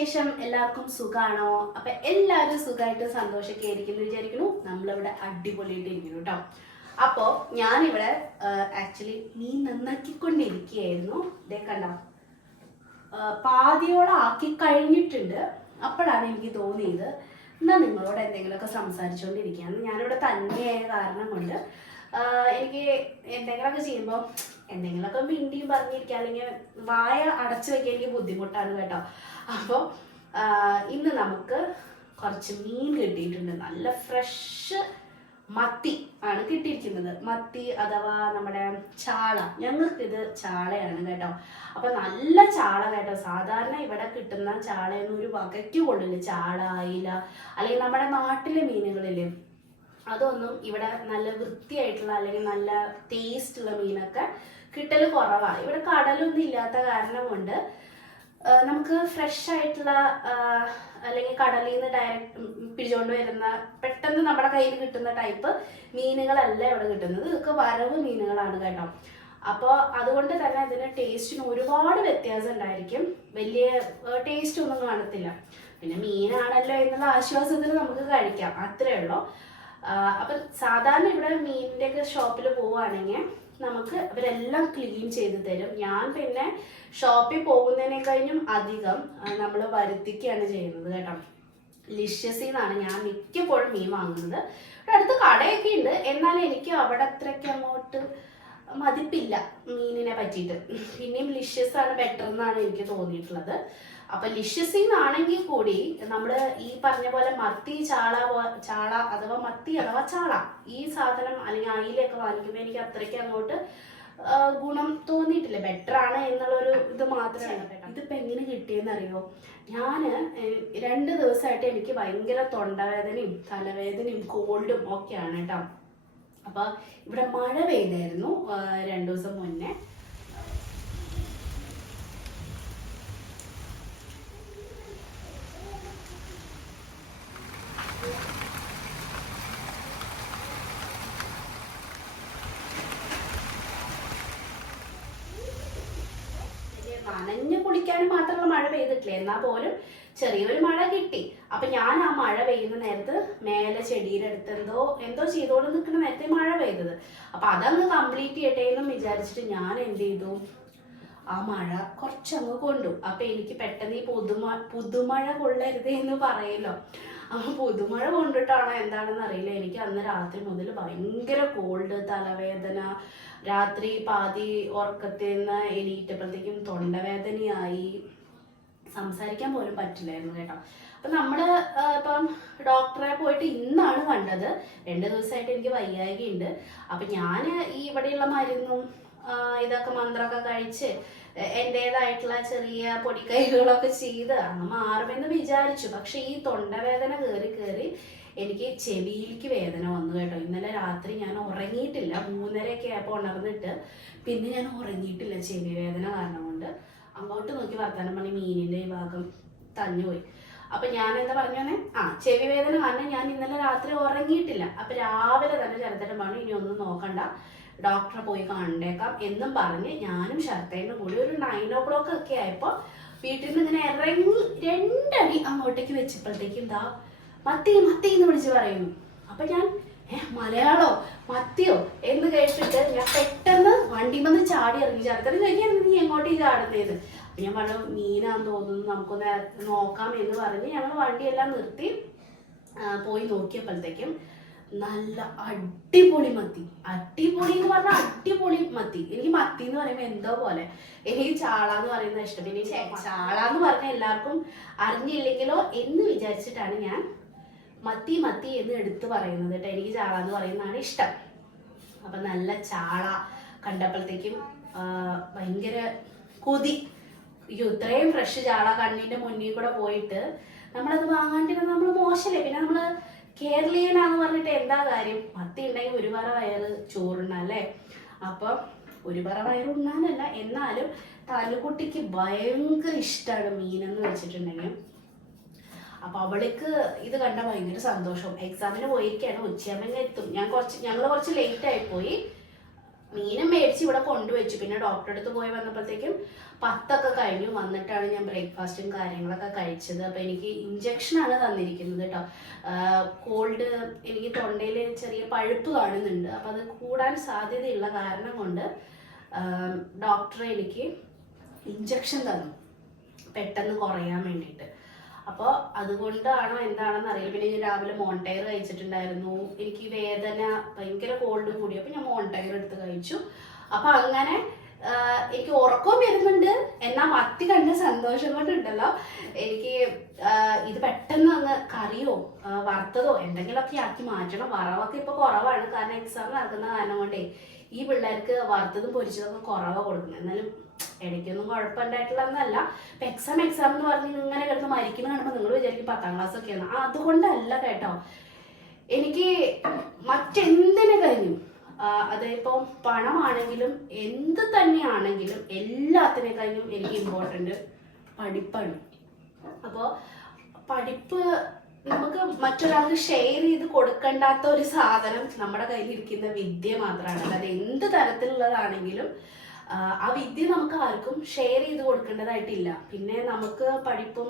വിശേഷം? എല്ലാവർക്കും സുഖാണോ? അപ്പൊ എല്ലാവരും സുഖമായിട്ട് സന്തോഷമൊക്കെ ആയിരിക്കുന്നു വിചാരിക്കുന്നു. നമ്മളിവിടെ അടിപൊളിയായിട്ട് ഇരിക്കുന്നു കേട്ടോ. അപ്പോൾ ഞാനിവിടെ ആക്ച്വലി മീൻ നന്നാക്കിക്കൊണ്ടിരിക്കുകയായിരുന്നു. ഇതേ കണ്ടോ, പാതിയോളം ആക്കി കഴിഞ്ഞിട്ടുണ്ട്. അപ്പോഴാണ് എനിക്ക് തോന്നിയത് എന്നാൽ നിങ്ങളോട് എന്തെങ്കിലുമൊക്കെ സംസാരിച്ചുകൊണ്ടിരിക്കുകയാണ്. ഞാനിവിടെ തന്നെയായ കാരണം കൊണ്ട് എനിക്ക് എന്തെങ്കിലുമൊക്കെ ചെയ്യുമ്പോൾ എന്തെങ്കിലുമൊക്കെ മിണ്ടിയും പറഞ്ഞിരിക്കുക, അല്ലെങ്കിൽ വായ അടച്ചു വെക്കാൻ എനിക്ക് ബുദ്ധിമുട്ടാണ് കേട്ടോ. അപ്പോൾ ഇന്ന് നമുക്ക് കുറച്ച് മീൻ കിട്ടിയിട്ടുണ്ട്. നല്ല ഫ്രഷ് മത്തി ആണ് കിട്ടിയിരിക്കുന്നത്. മത്തി അഥവാ നമ്മുടെ ചാള, ഞങ്ങൾക്കിത് ചാളയാണ് കേട്ടോ. അപ്പൊ നല്ല ചാള കേട്ടോ. സാധാരണ ഇവിടെ കിട്ടുന്ന ചാളയൊന്നും ഒരു വകയ്ക്ക് കൊള്ളില്ല. ചാള, അയില അല്ലെങ്കിൽ നമ്മുടെ നാട്ടിലെ മീനുകളില്ലേ, അതൊന്നും ഇവിടെ നല്ല വൃത്തിയായിട്ടുള്ള അല്ലെങ്കിൽ നല്ല ടേസ്റ്റ് ഉള്ള മീനൊക്കെ കിട്ടൽ കുറവാണ്. ഇവിടെ കടലൊന്നും ഇല്ലാത്ത കാരണം കൊണ്ട് നമുക്ക് ഫ്രഷ് ആയിട്ടുള്ള അല്ലെങ്കിൽ കടലിൽ നിന്ന് ഡയറക്റ്റ് പിടിച്ചുകൊണ്ട് വരുന്ന പെട്ടെന്ന് നമ്മുടെ കയ്യിൽ കിട്ടുന്ന ടൈപ്പ് മീനുകളല്ല ഇവിടെ കിട്ടുന്നത്. ഇതൊക്കെ വരവ് മീനുകളാണ് കേട്ടോ. അപ്പോൾ അതുകൊണ്ട് തന്നെ ഇതിന് ടേസ്റ്റിന് ഒരുപാട് വ്യത്യാസം ഉണ്ടായിരിക്കും. വലിയ ടേസ്റ്റ് ഒന്നും കാണത്തില്ല. പിന്നെ മീനാണല്ലോ എന്നുള്ള ആശ്വാസത്തിൽ നമുക്ക് കഴിക്കാം, അത്രേ ഉള്ളൂ. അപ്പം സാധാരണ ഇവിടെ മീനിൻ്റെ ഒക്കെ ഷോപ്പിൽ പോവുകയാണെങ്കിൽ നമുക്ക് ഇവരെല്ലാം ക്ലീൻ ചെയ്ത് തരും. ഞാൻ പിന്നെ ഷോപ്പിൽ പോകുന്നതിനേക്കഴിഞ്ഞും അധികം നമ്മൾ വരുത്തിക്കുകയാണ് ചെയ്യുന്നത് കേട്ടോ. ലിഷ്യസിൽ നിന്നാണ് ഞാൻ മിക്കപ്പോഴും മീൻ വാങ്ങുന്നത്. ഇവിടെ അടുത്ത് കടയൊക്കെ ഉണ്ട്, എന്നാലും എനിക്ക് അവിടെ അത്രയ്ക്ക് അങ്ങോട്ട് മതിപ്പില്ല മീനിനെ പറ്റിയിട്ട്. പിന്നെയും ലിഷ്യസ് ആണ് ബെറ്റർ എന്നാണ് എനിക്ക് തോന്നിയിട്ടുള്ളത്. അപ്പൊ ലിഷ്യസിൽ നിന്നാണെങ്കിൽ കൂടി നമ്മൾ ഈ പറഞ്ഞ പോലെ മത്തി, ചാള അഥവാ മത്തി അഥവാ ചാള, ഈ സാധനം അല്ലെങ്കിൽ അയിലൊക്കെ വാങ്ങിക്കുമ്പോൾ എനിക്ക് അത്രയ്ക്ക് അങ്ങോട്ട് ഗുണം തോന്നിയിട്ടില്ല. ബെറ്റർ ആണ് എന്നുള്ളൊരു ഇത് മാത്രമാണ്. ഇതിപ്പോ എങ്ങനെ കിട്ടിയെന്നറിയോ? ഞാൻ 2 ദിവസമായിട്ട് എനിക്ക് ഭയങ്കര തൊണ്ടവേദനയും തലവേദനയും കോൾഡും ഒക്കെയാണ് കേട്ടോ. അപ്പൊ ഇവിടെ മഴ പെയ്തായിരുന്നു 2 ദിവസം മുന്നേ. നനഞ്ഞു കുളിക്കാനും മാത്രമുള്ള മഴ പെയ്തിട്ടില്ല, എന്നാൽ പോലും ചെറിയൊരു മഴ കിട്ടി. അപ്പൊ ഞാൻ ആ മഴ പെയ്യുന്ന നേരത്ത് മേലെ ചെടിയുടെ അടുത്ത് എന്തോ ചെയ്തോണ്ട് നിൽക്കുന്ന നേരത്തെ മഴ പെയ്തത്. അപ്പൊ അതങ്ങ് കംപ്ലീറ്റ് ചെയ്യട്ടെ എന്നും വിചാരിച്ചിട്ട് ഞാൻ എന്ത് ചെയ്തു, ആ മഴ കുറച്ചങ്ങ് കൊണ്ടു. അപ്പൊ എനിക്ക് പെട്ടെന്ന് ഈ പുതുമഴ കൊള്ളരുത് എന്ന് പറയല്ലോ. അപ്പൊ പുതുമഴ കൊണ്ടിട്ടാണോ എന്താണെന്ന് അറിയില്ല, എനിക്ക് അന്ന് രാത്രി മുതൽ ഭയങ്കര കോൾഡ്, തലവേദന, രാത്രി പാതി ഉറക്കത്തിൽ നിന്ന് എണീറ്റപ്പോഴത്തേക്കും തൊണ്ടവേദനയായി, സംസാരിക്കാൻ പോലും പറ്റില്ലായിരുന്നു കേട്ടോ. അപ്പൊ നമ്മള് ഇപ്പം ഡോക്ടറെ പോയിട്ട് ഇന്നാണ് കണ്ടത്. 2 ദിവസമായിട്ട് എനിക്ക് വയ്യായ്കയുണ്ട്. അപ്പൊ ഞാൻ ഈ ഇവിടെയുള്ള മരുന്നും ഇതൊക്കെ മന്ത്രമൊക്കെ കഴിച്ച് എൻ്റെതായിട്ടുള്ള ചെറിയ പൊടിക്കൈകളൊക്കെ ചെയ്ത് അങ്ങ് മാറുമെന്ന് വിചാരിച്ചു. പക്ഷെ ഈ തൊണ്ടവേദന കയറി എനിക്ക് ചെവിയിലേക്ക് വേദന വന്നു കേട്ടോ. ഇന്നലെ രാത്രി ഞാൻ ഉറങ്ങിയിട്ടില്ല. 3:30 ആയപ്പോൾ ഉണർന്നിട്ട് പിന്നെ ഞാൻ ഉറങ്ങിയിട്ടില്ല ചെവി വേദന കാരണം കൊണ്ട്. അങ്ങോട്ട് നോക്കി വർത്താനം പറഞ്ഞ് മീനിൻ്റെ ഈ ഭാഗം തഞ്ഞുപോയി. അപ്പൊ ഞാൻ എന്താ പറഞ്ഞോന്നെ, ചെവി വേദന കാരണം ഞാൻ ഇന്നലെ രാത്രി ഉറങ്ങിയിട്ടില്ല. അപ്പൊ രാവിലെ തന്നെ ചെറുതരം പറഞ്ഞു ഇനി ഒന്നും നോക്കണ്ട, ഡോക്ടറെ പോയി കണ്ടേക്കാം എന്നും പറഞ്ഞ് ഞാനും ശരത്തേനും കൂടി ഒരു 9 o'clock ഒക്കെ ആയപ്പോൾ വീട്ടിൽ നിന്ന് ഇങ്ങനെ ഇറങ്ങി 2 അടി അങ്ങോട്ടേക്ക് വെച്ചപ്പോഴത്തേക്കും എന്താ മത്തി എന്ന് വിളിച്ച് പറയുന്നു. അപ്പൊ ഞാൻ മലയാളോ മത്തിയോ എന്ന് കേട്ടിട്ട് ഞാൻ പെട്ടെന്ന് വണ്ടിമെന്ന് ചാടി ഇറങ്ങി. ചരത്തരം കഴിഞ്ഞാൽ നീ എങ്ങോട്ടേക്ക് ചാടുന്നേന്ന്. അപ്പൊ ഞാൻ പറഞ്ഞു മീനാന്ന് തോന്നുന്നു, നമുക്കൊന്ന് നോക്കാം എന്ന് പറഞ്ഞ് ഞങ്ങൾ വണ്ടിയെല്ലാം നിർത്തി പോയി നോക്കിയപ്പോഴത്തേക്കും നല്ല അടിപൊളി മത്തി. അടിപൊളി എന്ന് പറഞ്ഞാൽ അടിപൊളി മത്തി. എനിക്ക് മത്തി എന്ന് പറയുമ്പോൾ എന്തോ പോലെ. എനിക്ക് ചാള എന്ന് പറയുന്നത് ഇഷ്ടം. പിന്നെ ചാള എന്ന് പറഞ്ഞാൽ എല്ലാവർക്കും അറിഞ്ഞില്ലെങ്കിലോ എന്ന് വിചാരിച്ചിട്ടാണ് ഞാൻ മത്തി എന്ന് എടുത്ത് പറയുന്നത് കേട്ടോ. എനിക്ക് ചാള എന്ന് പറയുന്നതാണ് ഇഷ്ടം. അപ്പൊ നല്ല ചാള കണ്ടപ്പോഴത്തേക്കും ഭയങ്കര കൊതി. ഇത്രയും ഫ്രഷ് ചാള കണ്ണിന്റെ മുന്നിൽ കൂടെ പോയിട്ട് നമ്മളത് വാങ്ങാണ്ടിരുന്ന നമ്മൾ മോശമല്ലേ. പിന്നെ നമ്മള് കേരളീയനാന്ന് പറഞ്ഞിട്ട് എന്താ കാര്യം? മത്തി ഉണ്ടെങ്കിൽ ഒരു പറ വയറ് ചോറുണ്ണല്ലേ. അപ്പൊ ഒരു പറ വയറ് ഉണ്ണാനല്ല, എന്നാലും തലുകുട്ടിക്ക് ഭയങ്കര ഇഷ്ടമാണ് മീനെന്ന് വെച്ചിട്ടുണ്ടെങ്കിൽ. അപ്പൊ അവൾക്ക് ഇത് കണ്ട ഭയങ്കര സന്തോഷം. എക്സാമിന് പോയിരിക്കുകയാണ്, ഉച്ചയാകുമ്പോൾ എത്തും. ഞങ്ങൾ കുറച്ച് ലേറ്റ് ആയി പോയി. മീനും മേടിച്ച് ഇവിടെ കൊണ്ടുവച്ചു. പിന്നെ ഡോക്ടറെ അടുത്ത് പോയി വന്നപ്പോഴത്തേക്കും 10 കഴിഞ്ഞു. വന്നിട്ടാണ് ഞാൻ ബ്രേക്ക്ഫാസ്റ്റും കാര്യങ്ങളൊക്കെ കഴിച്ചത്. അപ്പം എനിക്ക് ഇഞ്ചക്ഷനാണ് തന്നിരിക്കുന്നത് കേട്ടോ. കോൾഡ്, എനിക്ക് തൊണ്ടയിൽ ചെറിയ പഴുപ്പ് കാണുന്നുണ്ട്. അപ്പം അത് കൂടാൻ സാധ്യതയുള്ള കാരണം കൊണ്ട് ഡോക്ടർ എനിക്ക് ഇഞ്ചക്ഷൻ തന്നു പെട്ടെന്ന് കുറയാൻ വേണ്ടിയിട്ട്. അപ്പോൾ അതുകൊണ്ടാണോ എന്താണെന്ന് അറിയില്ല. പിന്നെ ഞാൻ രാവിലെ മോൺടയർ കഴിച്ചിട്ടുണ്ടായിരുന്നു. എനിക്ക് വേദന, ഭയങ്കര കോൾഡ് കൂടി. അപ്പം ഞാൻ മോൺടയർ എടുത്ത് കഴിച്ചു. അപ്പം അങ്ങനെ എനിക്ക് ഉറക്കവും വരുന്നുണ്ട്. എന്നാൽ മത്തി കണ്ട സന്തോഷം കൊണ്ടുണ്ടല്ലോ എനിക്ക് ഇത് പെട്ടെന്ന് അങ്ങ് കറിയോ വറുത്തതോ എന്തെങ്കിലുമൊക്കെ ആക്കി മാറ്റണം. വറവൊക്കെ ഇപ്പോൾ കുറവാണ്, കാരണം എക്സാം നടക്കുന്ന കാരണം കൊണ്ടേ ഈ പിള്ളേർക്ക് വറുത്തതും പൊരിച്ചതൊക്കെ കുറവാണ് കൊടുക്കുന്നത്. എന്നാലും ഇടയ്ക്കൊന്നും കുഴപ്പമുണ്ടായിട്ടുള്ളതെന്നല്ല. ഇപ്പം എക്സാം എന്ന് പറഞ്ഞ് ഇങ്ങനെ കിടന്ന് മരിക്കുന്ന കാണുമ്പോൾ നിങ്ങൾ വിചാരിക്കും 10ാം ക്ലാസ് ഒക്കെയാണ്. അതുകൊണ്ടല്ല കേട്ടോ. എനിക്ക് മറ്റെന്തിനു കഴിഞ്ഞു, അതിപ്പോൾ പണമാണെങ്കിലും എന്ത് തന്നെയാണെങ്കിലും എല്ലാത്തിനെ കഴിഞ്ഞും എനിക്ക് ഇമ്പോർട്ടൻ്റ് പഠിപ്പാണ്. അപ്പോൾ പഠിപ്പ് നമുക്ക് മറ്റൊരാൾക്ക് ഷെയർ ചെയ്ത് കൊടുക്കേണ്ടാത്ത ഒരു സാധനം നമ്മുടെ കയ്യിലിരിക്കുന്ന വിദ്യ മാത്രമാണ്. അതായത് എന്ത് തരത്തിലുള്ളതാണെങ്കിലും ആ വിദ്യ നമുക്ക് ആർക്കും ഷെയർ ചെയ്ത് കൊടുക്കേണ്ടതായിട്ടില്ല. പിന്നെ നമുക്ക് പഠിപ്പും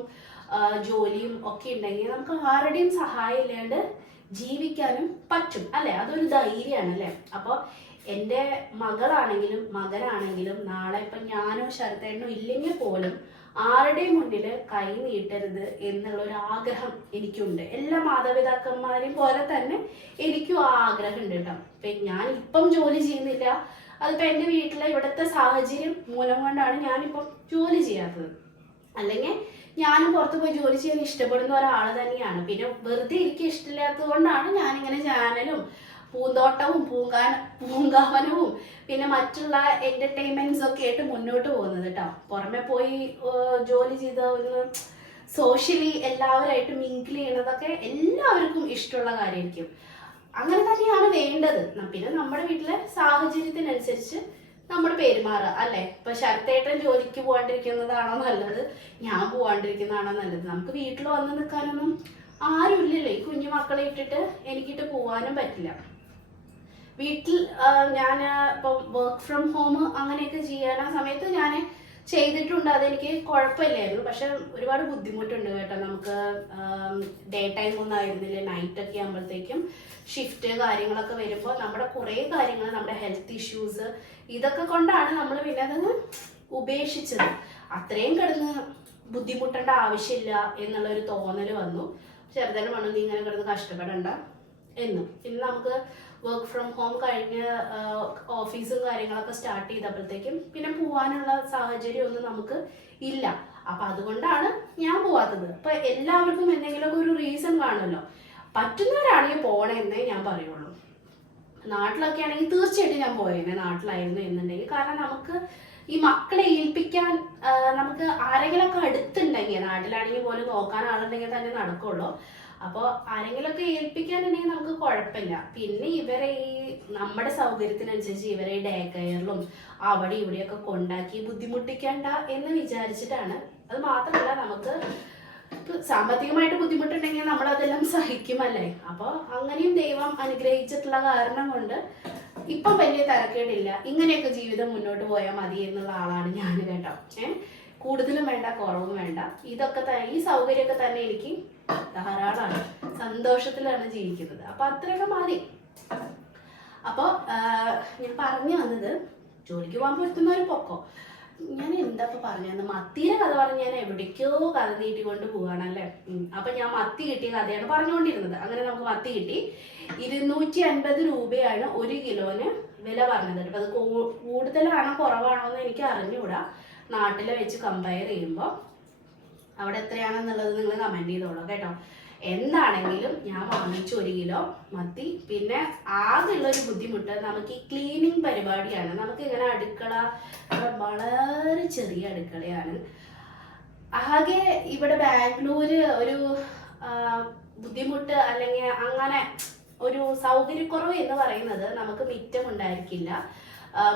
ജോലിയും ഒക്കെ ഉണ്ടെങ്കിൽ നമുക്ക് ആരുടെയും സഹായം ഇല്ലാണ്ട് ജീവിക്കാനും പറ്റും അല്ലേ? അതൊരു ധൈര്യമാണ് അല്ലേ? അപ്പോൾ എൻ്റെ മകളാണെങ്കിലും മകനാണെങ്കിലും നാളെ ഇപ്പം ഞാനോ ശരത്തേട്ടനോ ഇല്ലെങ്കിൽ പോലും ആരുടെയും മുന്നിൽ കൈ നീട്ടരുത് എന്നുള്ളൊരു ആഗ്രഹം എനിക്കുണ്ട്. എല്ലാ മാതാപിതാക്കന്മാരെയും പോലെ തന്നെ എനിക്കും ആ ആഗ്രഹം ഉണ്ട് കേട്ടോ. ഇപ്പം ഞാൻ ഇപ്പം ജോലി ചെയ്യുന്നില്ല, അതിപ്പോൾ എൻ്റെ വീട്ടിലെ ഇവിടുത്തെ സാഹചര്യം മൂലം കൊണ്ടാണ് ഞാനിപ്പം ജോലി ചെയ്യാത്തത്. അല്ലെങ്കിൽ ഞാനും പുറത്ത് പോയി ജോലി ചെയ്യാൻ ഇഷ്ടപ്പെടുന്ന ഒരാൾ തന്നെയാണ്. പിന്നെ വെറുതെ എനിക്ക് ഇഷ്ടമില്ലാത്തത് കൊണ്ടാണ് ഞാനിങ്ങനെ ചാനലും പൂന്തോട്ടവും പൂങ്കാവനവും പിന്നെ മറ്റുള്ള എൻ്റർടൈൻമെൻറ്റ്സ് ഒക്കെ ആയിട്ട് മുന്നോട്ട് പോകുന്നത് കേട്ടോ. പുറമെ പോയി ജോലി ചെയ്ത ഒന്ന് സോഷ്യലി എല്ലാവരായിട്ട് മിങ്കിൾ ചെയ്യണതൊക്കെ എല്ലാവർക്കും ഇഷ്ടമുള്ള കാര്യമായിരിക്കും. അങ്ങനെ തന്നെയാണ് വേണ്ടത്. പിന്നെ നമ്മുടെ വീട്ടിലെ സാഹചര്യത്തിനനുസരിച്ച് നമ്മൾ പെരുമാറുക അല്ലേ? ഇപ്പൊ ശരത്തേട്ടൻ ജോലിക്ക് പോകാണ്ടിരിക്കുന്നതാണോ നല്ലത്, ഞാൻ പോവാണ്ടിരിക്കുന്നതാണോ നല്ലത്? നമുക്ക് വീട്ടിൽ വന്ന് നിൽക്കാനൊന്നും ആരും ഇല്ലല്ലോ. ഈ കുഞ്ഞു മക്കളെ ഇട്ടിട്ട് എനിക്കിട്ട് പോവാനും പറ്റില്ല. വീട്ടിൽ ഞാൻ ഇപ്പം വർക്ക് ഫ്രം ഹോം അങ്ങനെയൊക്കെ ചെയ്യാൻ ആ സമയത്ത് ഞാൻ ചെയ്തിട്ടുണ്ട്. അതെനിക്ക് കുഴപ്പമില്ലായിരുന്നു. പക്ഷെ ഒരുപാട് ബുദ്ധിമുട്ടുണ്ട് കേട്ടോ. നമുക്ക് ഡേ ടൈം ഒന്നും ആയിരുന്നില്ല, നൈറ്റൊക്കെ ആകുമ്പോഴത്തേക്കും ഷിഫ്റ്റ് കാര്യങ്ങളൊക്കെ വരുമ്പോൾ നമ്മുടെ കുറേ കാര്യങ്ങൾ, നമ്മുടെ ഹെൽത്ത് ഇഷ്യൂസ് ഇതൊക്കെ കൊണ്ടാണ് നമ്മൾ പിന്നെ അത് ഉപേക്ഷിച്ചത്. അത്രയും കിടന്ന് ബുദ്ധിമുട്ടേണ്ട ആവശ്യമില്ല എന്നുള്ളൊരു തോന്നൽ വന്നു. ചെറുതായിട്ട് മണ്ണു നീ ഇങ്ങനെ കിടന്ന് കഷ്ടപ്പെടണ്ട എന്നും. പിന്നെ നമുക്ക് വർക്ക് ഫ്രം ഹോം കഴിഞ്ഞ് ഓഫീസും കാര്യങ്ങളൊക്കെ സ്റ്റാർട്ട് ചെയ്തപ്പോഴത്തേക്കും പിന്നെ പോവാനുള്ള സാഹചര്യം ഒന്നും നമുക്ക് ഇല്ല. അപ്പം അതുകൊണ്ടാണ് ഞാൻ പോവാത്തത്. അപ്പം എല്ലാവർക്കും എന്തെങ്കിലുമൊക്കെ ഒരു റീസൺ കാണുമല്ലോ. പറ്റുന്നവരാണെങ്കിൽ പോകണമെന്നേ ഞാൻ പറയുള്ളൂ. നാട്ടിലൊക്കെ ആണെങ്കിൽ തീർച്ചയായിട്ടും ഞാൻ പോയേനെ, നാട്ടിലായിരുന്നു എന്നുണ്ടെങ്കിൽ. കാരണം നമുക്ക് ഈ മക്കളെ ഏൽപ്പിക്കാൻ നമുക്ക് ആരെങ്കിലുമൊക്കെ അടുത്തുണ്ടെങ്കിൽ, നാട്ടിലാണെങ്കിൽ പോലും നോക്കാൻ ആളുണ്ടെങ്കിൽ തന്നെ നടക്കുള്ളൂ. അപ്പോൾ ആരെങ്കിലുമൊക്കെ ഏൽപ്പിക്കാനുണ്ടെങ്കിൽ നമുക്ക് കുഴപ്പമില്ല. പിന്നെ ഇവരെ ഈ നമ്മുടെ സൗകര്യത്തിനനുസരിച്ച് ഇവരെ ഡേ കെയറിലും അവിടെ ഇവിടെയൊക്കെ കൊണ്ടാക്കി ബുദ്ധിമുട്ടിക്കേണ്ട എന്ന് വിചാരിച്ചിട്ടാണ്. അത് മാത്രമല്ല, നമുക്ക് സാമ്പത്തികമായിട്ട് ബുദ്ധിമുട്ടുണ്ടെങ്കിൽ നമ്മളതെല്ലാം സഹിക്കുമല്ലേ. അപ്പോൾ അങ്ങനെയും ദൈവം അനുഗ്രഹിച്ചിട്ടുള്ള കാരണം കൊണ്ട് ഇപ്പം വലിയ തിരക്കേടില്ല. ഇങ്ങനെയൊക്കെ ജീവിതം മുന്നോട്ട് പോയാൽ മതി എന്നുള്ള ആളാണ് ഞാൻ കേട്ടോ. കൂടുതലും വേണ്ട, കുറവും വേണ്ട. ഇതൊക്കെ ഈ സൗകര്യമൊക്കെ തന്നെ എനിക്ക് ധാരാളമാണ്. സന്തോഷത്തിലാണ് ജീവിക്കുന്നത്. അപ്പൊ അത്രയൊക്കെ മതി. അപ്പോൾ ഞാൻ പറഞ്ഞു വന്നത്, ജോലിക്ക് പോകാൻ പറ്റുന്നവർ പൊക്കോ. ഞാൻ എന്താ ഇപ്പൊ പറഞ്ഞു, മത്തിയുടെ കഥ പറഞ്ഞ് ഞാൻ എവിടേക്കോ കഥ നീട്ടിക്കൊണ്ട് പോവാണല്ലേ. അപ്പൊ ഞാൻ മത്തി കിട്ടിയ കഥയാണ് പറഞ്ഞുകൊണ്ടിരുന്നത്. അങ്ങനെ നമുക്ക് മത്തി കിട്ടി. 250 രൂപയാണ് 1 കിലോന് വില പറഞ്ഞത്. അപ്പൊ അത് കൂടുതലാണോ കുറവാണോ എന്ന് എനിക്ക് അറിഞ്ഞുകൂടാ. നാട്ടിലെ വെച്ച് കമ്പയർ ചെയ്യുമ്പോൾ അവിടെ എത്രയാണെന്നുള്ളത് നിങ്ങൾ കമന്റ് ചെയ്തോളൂ കേട്ടോ. എന്താണെങ്കിലും ഞാൻ വാങ്ങിച്ചു 1 കിലോ മത്തി. പിന്നെ ആകെയുള്ളൊരു ബുദ്ധിമുട്ട് നമുക്ക് ഈ ക്ലീനിങ് പരിപാടിയാണ്. നമുക്ക് ഇങ്ങനെ അടുക്കള വളരെ ചെറിയ അടുക്കളയാണ്. ആകെ ഇവിടെ ബാംഗ്ലൂര് ഒരു ബുദ്ധിമുട്ട് അല്ലെങ്കിൽ അങ്ങനെ ഒരു സൗകര്യക്കുറവ് എന്ന് പറയുന്നത് നമുക്ക് മിറ്റം ഉണ്ടായിരിക്കില്ല.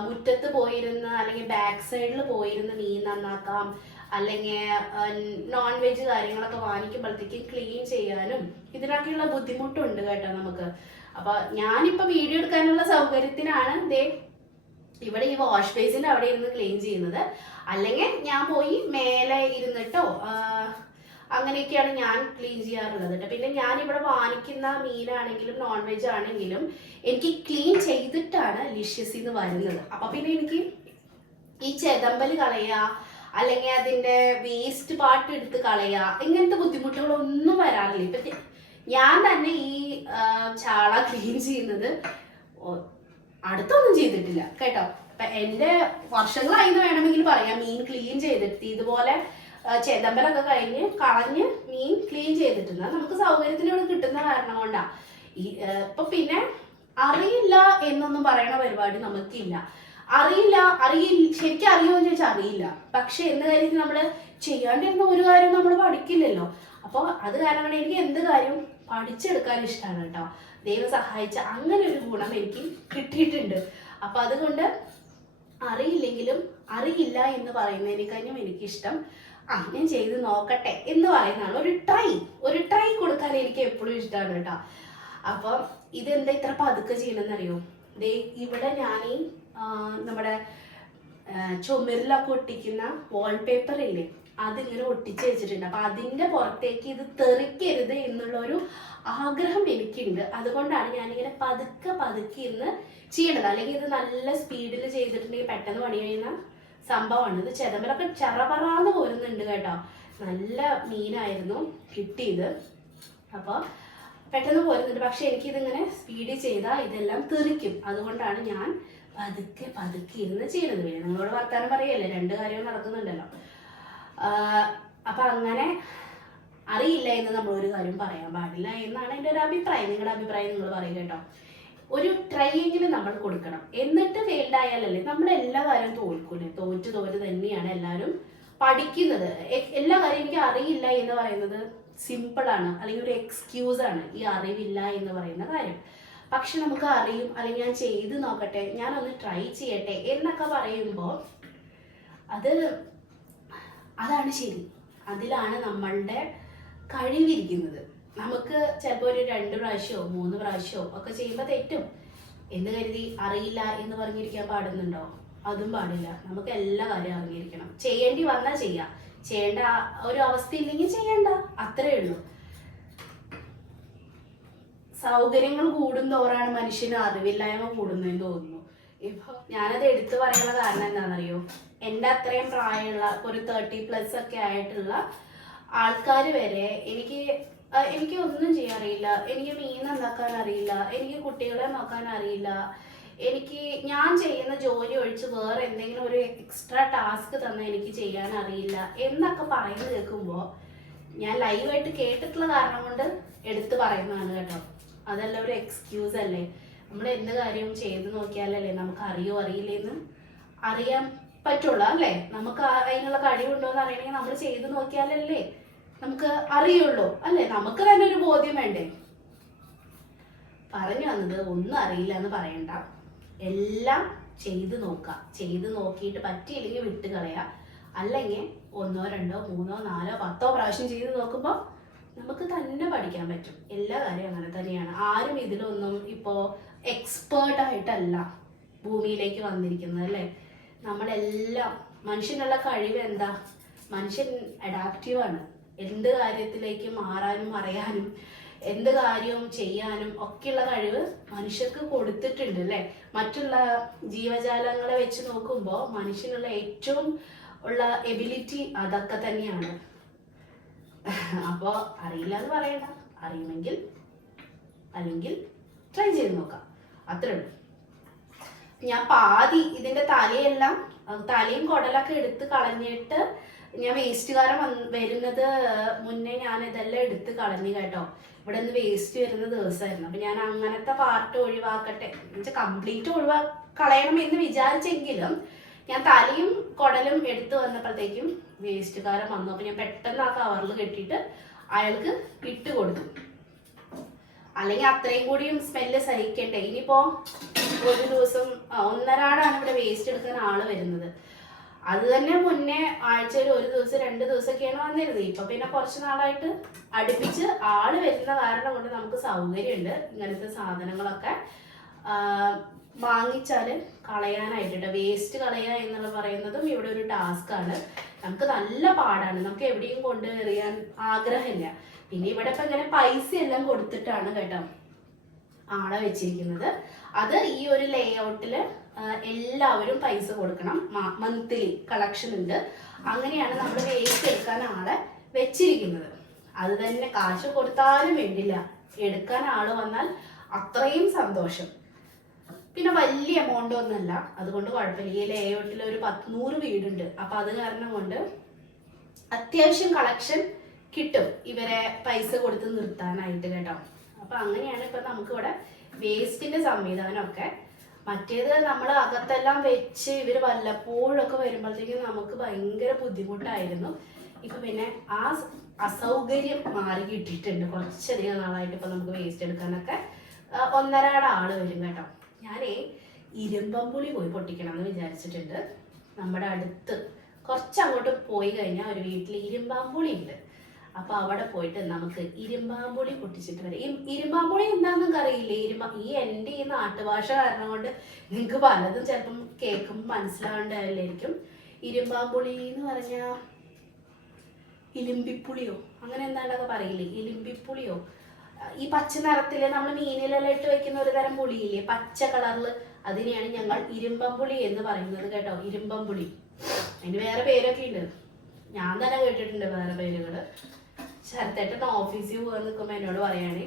മുറ്റത്ത് പോയിരുന്ന് അല്ലെങ്കിൽ ബാക്ക് സൈഡിൽ പോയിരുന്ന് മീൻ നന്നാക്കാം, അല്ലെങ്കിൽ നോൺ വെജ് കാര്യങ്ങളൊക്കെ വാങ്ങിക്കുമ്പോഴത്തേക്കും ക്ലീൻ ചെയ്യാനും ഇതിനൊക്കെയുള്ള ബുദ്ധിമുട്ടുണ്ട് കേട്ടോ നമുക്ക്. അപ്പൊ ഞാനിപ്പോ വീഡിയോ എടുക്കാനുള്ള സൗകര്യത്തിനാണ് ഇവിടെ ഈ വാഷ് ബേസിന്റെ അവിടെ ഇരുന്ന് ക്ലീൻ ചെയ്യുന്നത്. അല്ലെങ്കിൽ ഞാൻ പോയി മേലെ ഇരുന്നിട്ടോ അങ്ങനെയൊക്കെയാണ് ഞാൻ ക്ലീൻ ചെയ്യാറുള്ളത് കേട്ടോ. പിന്നെ ഞാൻ ഇവിടെ വാങ്ങിക്കുന്ന മീനാണെങ്കിലും നോൺ വെജ് ആണെങ്കിലും എനിക്ക് ക്ലീൻ ചെയ്തിട്ടാണ് ലിഷ്യസിന്ന് വരുന്നത്. അപ്പൊ പിന്നെ എനിക്ക് ഈ ചെതമ്പല് കളയുക അല്ലെങ്കിൽ അതിന്റെ വേസ്റ്റ് പാർട്ട് എടുത്ത് കളയുക ഇങ്ങനത്തെ ബുദ്ധിമുട്ടുകളൊന്നും വരാറില്ല. ഇപ്പൊ ഞാൻ തന്നെ ഈ ചാള ക്ലീൻ ചെയ്യുന്നത് അടുത്തൊന്നും ചെയ്തിട്ടില്ല കേട്ടോ. ഇപ്പൊ എന്റെ വർഷങ്ങളായിന്ന് വേണമെങ്കിൽ പറയാം മീൻ ക്ലീൻ ചെയ്തിട്ട് ഇതുപോലെ ചെതമ്പലൊക്കെ കഴിഞ്ഞ് കളഞ്ഞ് മീൻ ക്ലീൻ ചെയ്തിട്ടുണ്ട്. നമുക്ക് സൗകര്യത്തിന് ഇവിടെ കിട്ടുന്ന കാരണം കൊണ്ടാ. ഇപ്പൊ പിന്നെ അറിയില്ല എന്നൊന്നും പറയണ പരിപാടി നമുക്കില്ല. ശരിക്കും അറിയുമോ എന്ന് ചോദിച്ചാൽ അറിയില്ല. പക്ഷെ എന്ത് കാര്യത്തിൽ നമ്മള് ചെയ്യാണ്ടിരുന്ന ഒരു കാര്യം നമ്മൾ പഠിക്കില്ലല്ലോ. അപ്പൊ അത് കാരണം എനിക്ക് എന്ത് കാര്യവും പഠിച്ചെടുക്കാൻ ഇഷ്ടമാണ് കേട്ടോ. ദൈവം സഹായിച്ച അങ്ങനെ ഒരു ഗുണം എനിക്ക് കിട്ടിയിട്ടുണ്ട്. അപ്പൊ അതുകൊണ്ട് അറിയില്ലെങ്കിലും അറിയില്ല എന്ന് പറയുന്നതിനേക്കാളും എനിക്കിഷ്ടം ഞാൻ ചെയ്ത് നോക്കട്ടെ എന്ന് പറയുന്നതാണ്. ഒരു ട്രൈ കൊടുക്കാൻ എനിക്ക് എപ്പോഴും ഇഷ്ടമാണ് കേട്ടോ. അപ്പം ഇതെന്താ ഇത്ര പതുക്കെ ചെയ്യണമെന്നറിയോ? ഇവിടെ ഞാൻ നമ്മുടെ ചുമരിലൊക്കെ ഒട്ടിക്കുന്ന വാൾപേപ്പർ ഇല്ലേ, അതിങ്ങനെ ഒട്ടിച്ച് വെച്ചിട്ടുണ്ട്. അപ്പൊ അതിന്റെ പുറത്തേക്ക് ഇത് തെറിക്കരുത് എന്നുള്ളൊരു ആഗ്രഹം എനിക്കുണ്ട്. അതുകൊണ്ടാണ് ഞാനിങ്ങനെ പതുക്കെ ഇരുന്ന് ചെയ്യണത്. അല്ലെങ്കിൽ ഇത് നല്ല സ്പീഡിൽ ചെയ്തിട്ടുണ്ടെങ്കിൽ പെട്ടെന്ന് പണി കഴിയുന്ന സംഭവമാണ്. ഇത് ചെതമ്പലൊക്കെ ചറപറാന്ന് പോരുന്നുണ്ട് കേട്ടോ. നല്ല മീനായിരുന്നു കിട്ടിയത്. അപ്പോൾ പെട്ടെന്ന് പോരുന്നുണ്ട്. പക്ഷെ എനിക്കിതിങ്ങനെ സ്പീഡിൽ ചെയ്താൽ ഇതെല്ലാം തെറിക്കും. അതുകൊണ്ടാണ് ഞാൻ പതുക്കെ ഇരുന്ന് ചെയ്യണത്. പിന്നെ നിങ്ങളോട് വർത്താനം പറയല്ലേ, രണ്ട് കാര്യവും നടക്കുന്നുണ്ടല്ലോ. അപ്പൊ അങ്ങനെ അറിയില്ല എന്ന് നമ്മളൊരു കാര്യം പറയാൻ പാടില്ല എന്നാണ് എൻ്റെ ഒരു അഭിപ്രായം. നിങ്ങളുടെ അഭിപ്രായം നിങ്ങൾ പറയും കേട്ടോ. ഒരു ട്രൈ എങ്കിലും നമ്മൾ കൊടുക്കണം. എന്നിട്ട് ഫെയിൽഡ് ആയാലല്ലേ നമ്മൾ എല്ലാ കാര്യവും തോൽക്കൂലേ. തോറ്റ് തന്നെയാണ് എല്ലാവരും പഠിക്കുന്നത്. എല്ലാ കാര്യം എനിക്ക് അറിയില്ല എന്ന് പറയുന്നത് സിമ്പിളാണ്, അല്ലെങ്കിൽ ഒരു എക്സ്ക്യൂസ് ആണ് ഈ അറിവില്ല എന്ന് പറയുന്ന കാര്യം. പക്ഷെ നമുക്ക് അറിയും, അല്ലെങ്കിൽ ഞാൻ ചെയ്ത് നോക്കട്ടെ, ഞാനൊന്ന് ട്രൈ ചെയ്യട്ടെ എന്നൊക്കെ പറയുമ്പോൾ അതാണ് ശരി. അതിലാണ് നമ്മളുടെ കഴിവിരിക്കുന്നത്. നമുക്ക് ചിലപ്പോൾ ഒരു 2 പ്രാവശ്യമോ 3 പ്രാവശ്യമോ ഒക്കെ ചെയ്യുമ്പോൾ തെറ്റും എന്ന് കരുതി അറിയില്ല എന്ന് പറഞ്ഞിരിക്കാൻ പാടുന്നുണ്ടോ? അതും പാടില്ല. നമുക്ക് എല്ലാ കാര്യം അറിഞ്ഞിരിക്കണം. ചെയ്യേണ്ടി വന്നാൽ ചെയ്യാം, ചെയ്യേണ്ട ഒരു അവസ്ഥ ഇല്ലെങ്കിൽ ചെയ്യണ്ട, അത്രേ ഉള്ളൂ. സൗകര്യങ്ങൾ കൂടുന്തോറാണ് മനുഷ്യന് അറിവില്ലായ്മ കൂടുന്നതെന്ന് തോന്നുന്നു. ഇപ്പൊ ഞാനത് എടുത്തു പറയാനുള്ള കാരണം എന്താണെന്നറിയോ? എൻ്റെ അത്രയും പ്രായമുള്ള ഒരു 30+ ഒക്കെ ആയിട്ടുള്ള ആൾക്കാർ വരെ എനിക്ക് ഒന്നും ചെയ്യാൻ അറിയില്ല, എനിക്ക് മീൻ നന്നാക്കാൻ അറിയില്ല, എനിക്ക് കുട്ടികളെ നോക്കാൻ അറിയില്ല, ഞാൻ ചെയ്യുന്ന ജോലി ഒഴിച്ച് വേറെ എന്തെങ്കിലും ഒരു എക്സ്ട്രാ ടാസ്ക് തന്നെ എനിക്ക് ചെയ്യാൻ അറിയില്ല എന്നൊക്കെ പറയുന്നത് കേൾക്കുമ്പോൾ ഞാൻ ലൈവായിട്ട് കേട്ടിട്ടുള്ള കാരണം കൊണ്ട് എടുത്തു പറയുന്നതാണ് കേട്ടോ. അതല്ല ഒരു എക്സ്ക്യൂസ് അല്ലേ. നമ്മൾ എന്ത് കാര്യവും ചെയ്ത് നോക്കിയാലല്ലേ നമുക്ക് അറിയോ അറിയില്ലെന്ന് അറിയാൻ പറ്റുള്ളൂ അല്ലേ. നമുക്ക് അതിനുള്ള കഴിവുണ്ടോ എന്ന് അറിയണമെങ്കിൽ നമ്മൾ ചെയ്ത് നോക്കിയാലല്ലേ നമുക്ക് അറിയുള്ളൂ അല്ലേ. നമുക്ക് തന്നെ ഒരു ബോധ്യം വേണ്ടേ. പറഞ്ഞു വന്നത് ഒന്നും അറിയില്ല എന്ന് പറയണ്ട, എല്ലാം ചെയ്ത് നോക്കാം. ചെയ്ത് നോക്കിയിട്ട് പറ്റിയില്ലെങ്കിൽ വിട്ട് കളയാം. അല്ലെങ്കിൽ 1, 2, 3, 4, 10 പ്രാവശ്യം ചെയ്ത് നോക്കുമ്പോൾ നമുക്ക് തന്നെ പഠിക്കാൻ പറ്റും. എല്ലാ കാര്യവും അങ്ങനെ തന്നെയാണ്. ആരും ഇതിലൊന്നും ഇപ്പോൾ എക്സ്പേർട്ടായിട്ടല്ല ഭൂമിയിലേക്ക് വന്നിരിക്കുന്നത് അല്ലേ. നമ്മളെല്ലാം മനുഷ്യനുള്ള കഴിവ് എന്താ? മനുഷ്യൻ അഡാപ്റ്റീവാണ്. എന്ത് കാര്യത്തിലേക്ക് മാറാനും അറിയാനും എന്ത് കാര്യവും ചെയ്യാനും ഒക്കെയുള്ള കഴിവ് മനുഷ്യർക്ക് കൊടുത്തിട്ടുണ്ട് അല്ലേ. മറ്റുള്ള ജീവജാലങ്ങളെ വെച്ച് നോക്കുമ്പോൾ മനുഷ്യനുള്ള ഏറ്റവും ഉള്ള എബിലിറ്റി അതൊക്കെ തന്നെയാണ്. അപ്പോൾ അറിയില്ല എന്ന് പറയണ്ട, അറിയുമെങ്കിൽ അല്ലെങ്കിൽ ട്രൈ ചെയ്ത് നോക്കാം, അത്രേ ഉള്ളൂ. ഞാൻ പാതി ഇതിന്റെ തലയും കുടലൊക്കെ എടുത്ത് കളഞ്ഞിട്ട് ഞാൻ വേസ്റ്റുകാരൻ വരുന്നത് മുന്നേ ഞാൻ ഇതെല്ലാം എടുത്ത് കളഞ്ഞു കേട്ടോ. ഇവിടെ നിന്ന് വേസ്റ്റ് വരുന്ന ദിവസമായിരുന്നു. അപ്പൊ ഞാൻ അങ്ങനത്തെ പാർട്ട് ഒഴിവാക്കട്ടെ എന്നുവെച്ചാൽ കംപ്ലീറ്റ് കളയണം എന്ന് വിചാരിച്ചെങ്കിലും ഞാൻ തലയും കുടലും എടുത്തു വന്നപ്പോഴത്തേക്കും വേസ്റ്റുകാരൻ വന്നു. അപ്പൊ ഞാൻ പെട്ടെന്ന് ആ കവറിൽ കെട്ടിയിട്ട് അയാൾക്ക് ഇട്ട് കൊടുത്തു. അല്ലെങ്കിൽ അത്രയും കൂടിയും സ്മെല്ല് സഹിക്കണ്ടേ. ഇനിയിപ്പോ ഒരു ദിവസം 1.5 ഇവിടെ വേസ്റ്റ് എടുക്കാൻ ആള് വരുന്നത്. അത് തന്നെ മുന്നേ ആഴ്ചയിൽ 1 ദിവസം 2 ദിവസമൊക്കെയാണ് വന്നിരുന്നത്. ഇപ്പൊ പിന്നെ കുറച്ച് നാളായിട്ട് അടുപ്പിച്ച് ആള് വരുന്ന കാരണം കൊണ്ട് നമുക്ക് സൗകര്യമുണ്ട് ഇങ്ങനത്തെ സാധനങ്ങളൊക്കെ വാങ്ങിച്ചാൽ കളയാനായിട്ട്, വേസ്റ്റ് കളയുക എന്നുള്ള പറയുന്നതും ഇവിടെ ഒരു ടാസ്ക്കാണ്. നമുക്ക് നല്ല പാടാണ്, നമുക്ക് എവിടെയും കൊണ്ട് എറിയാൻ ആഗ്രഹമില്ല. പിന്നെ ഇവിടെ ഇപ്പം ഇങ്ങനെ പൈസ എല്ലാം കൊടുത്തിട്ടാണ് കേട്ടോ ആളെ വെച്ചിരിക്കുന്നത്. അത് ഈ ഒരു ലേ ഔട്ടിൽ എല്ലാവരും പൈസ കൊടുക്കണം, മന്ത്ലി കളക്ഷൻ ഉണ്ട്. അങ്ങനെയാണ് നമ്മൾ വേസ്റ്റ് എടുക്കാൻ ആളെ വെച്ചിരിക്കുന്നത്. അത് തന്നെ കാശ് കൊടുത്താലും വേണ്ടില്ല, എടുക്കാൻ ആള് വന്നാൽ അത്രയും സന്തോഷം. പിന്നെ വലിയ എമൗണ്ട് ഒന്നുമല്ല, അതുകൊണ്ട് കുഴപ്പമില്ല. ഈ ലേ ഔട്ടിൽ ഒരു 100 വീടുണ്ട്. അപ്പം അത് കാരണം കൊണ്ട് അത്യാവശ്യം കളക്ഷൻ കിട്ടും ഇവരെ പൈസ കൊടുത്ത് നിർത്താനായിട്ട് കേട്ടോ. അപ്പം അങ്ങനെയാണ് ഇപ്പം നമുക്കിവിടെ വേസ്റ്റിൻ്റെ സംവിധാനമൊക്കെ. മറ്റേത് നമ്മൾ അകത്തെല്ലാം വെച്ച് ഇവർ വല്ലപ്പോഴൊക്കെ വരുമ്പോഴത്തേക്കും നമുക്ക് ഭയങ്കര ബുദ്ധിമുട്ടായിരുന്നു. ഇപ്പം പിന്നെ ആ അസൗകര്യം മാറി കിട്ടിയിട്ടുണ്ട്. കുറച്ചധികം നാളായിട്ട് ഇപ്പം നമുക്ക് വേസ്റ്റ് എടുക്കാനൊക്കെ 1.5 ആള് വരും കേട്ടോ. ഞാനേ ഇരുമ്പമ്പുളി പോയി പൊട്ടിക്കണം എന്ന് വിചാരിച്ചിട്ടുണ്ട്. നമ്മുടെ അടുത്ത് കുറച്ചങ്ങോട്ട് പോയി കഴിഞ്ഞാൽ ഒരു വീട്ടിൽ ഇരുമ്പാമ്പുളി ഉണ്ട്. അപ്പോൾ അവിടെ പോയിട്ട് നമുക്ക് ഇരുമ്പാമ്പുളി പൊട്ടിച്ചിട്ട് വരാം. ഈ ഇരുമ്പാമ്പുളി എന്താണെന്നൊക്കെ അറിയില്ലേ? എൻ്റെ ഈ നാട്ടുഭാഷ കാരണം കൊണ്ട് നിങ്ങൾക്ക് പലതും ചിലപ്പം കേൾക്കുമ്പോൾ മനസ്സിലാവേണ്ടതായിരിക്കും. ഇരുമ്പാമ്പുളി എന്ന് പറഞ്ഞാൽ ഇലിമ്പിപ്പുളിയോ അങ്ങനെ എന്താണ്ടൊക്കെ പറയില്ലേ, ഇലിമ്പിപ്പുളിയോ. ഈ പച്ച നിറത്തിൽ നമ്മൾ മീനിലെല്ലാം ഇട്ട് വെക്കുന്ന ഒരു തരം പുളിയില്ലേ, പച്ച കളറിൽ, അതിനെയാണ് ഞങ്ങൾ ഇരുമ്പമ്പുളി എന്ന് പറയുന്നത് കേട്ടോ. ഇരുമ്പമ്പുളി, അതിന് വേറെ പേരൊക്കെ ഉണ്ട്, ഞാൻ തന്നെ കേട്ടിട്ടുണ്ട് വേറെ പേരുകൾ. ശരത്തേട്ടൻ ഓഫീസിൽ പോകാൻ നിൽക്കുമ്പോൾ എന്നോട് പറയുകയാണ്,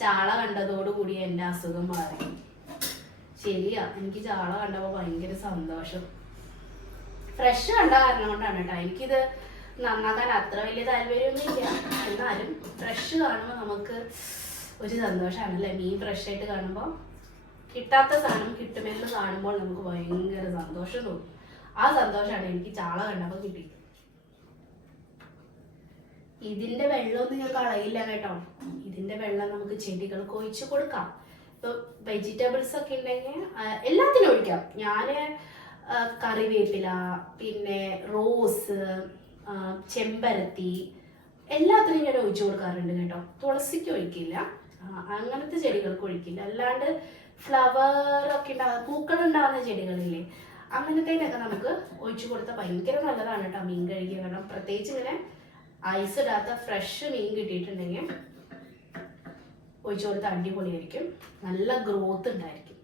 ചാള കണ്ടതോടുകൂടി എൻ്റെ അസുഖം മാറി. ശരിയാ, എനിക്ക് ചാള കണ്ടപ്പോൾ ഭയങ്കര സന്തോഷം. ഫ്രഷ് കണ്ട കാരണം കൊണ്ടാണ് കേട്ടോ. എനിക്കിത് നന്നാക്കാൻ അത്ര വലിയ താല്പര്യമൊന്നുമില്ല, എന്നാലും ഫ്രഷ് കാണുമ്പോൾ നമുക്ക് ഒരു സന്തോഷമാണല്ലേ. മീൻ ഫ്രഷായിട്ട് കാണുമ്പോൾ, കിട്ടാത്ത സാധനം കിട്ടുമെന്ന് കാണുമ്പോൾ നമുക്ക് ഭയങ്കര സന്തോഷം തോന്നും. ആ സന്തോഷമാണ് എനിക്ക് ചാള കണ്ടപ്പോൾ കിട്ടിയത്. ഇതിന്റെ വെള്ളമൊന്നും ഞാൻ കളയില്ല കേട്ടോ. ഇതിന്റെ വെള്ളം നമുക്ക് ചെടികൾക്ക് ഒഴിച്ചു കൊടുക്കാം. ഇപ്പൊ വെജിറ്റബിൾസ് ഒക്കെ ഉണ്ടെങ്കിൽ എല്ലാത്തിനും ഒഴിക്കാം. ഞാൻ കറിവേപ്പില, പിന്നെ റോസ്, ചെമ്പരത്തി, എല്ലാത്തിനും ഞാൻ ഒഴിച്ചു കൊടുക്കാറുണ്ട് കേട്ടോ. തുളസിക്ക് ഒഴിക്കില്ല, അങ്ങനത്തെ ചെടികൾക്ക് ഒഴിക്കില്ല. അല്ലാണ്ട് ഫ്ലവർ ഒക്കെ ഉണ്ടാകുന്ന, പൂക്കൾ ഉണ്ടാകുന്ന ചെടികളില്ലേ, അങ്ങനത്തേനൊക്കെ നമുക്ക് ഒഴിച്ചു കൊടുത്താൽ ഭയങ്കര നല്ലതാണ് കേട്ടോ. മീൻ കഴുകിയ വെള്ളം, പ്രത്യേകിച്ച് ഇങ്ങനെ ഐസ് ഇടാത്ത ഫ്രഷ് മീൻ കിട്ടിയിട്ടുണ്ടെങ്കിൽ ഒഴിച്ചു കൊടുത്താൽ അടിപൊളിയായിരിക്കും, നല്ല ഗ്രോത്ത് ഉണ്ടായിരിക്കും.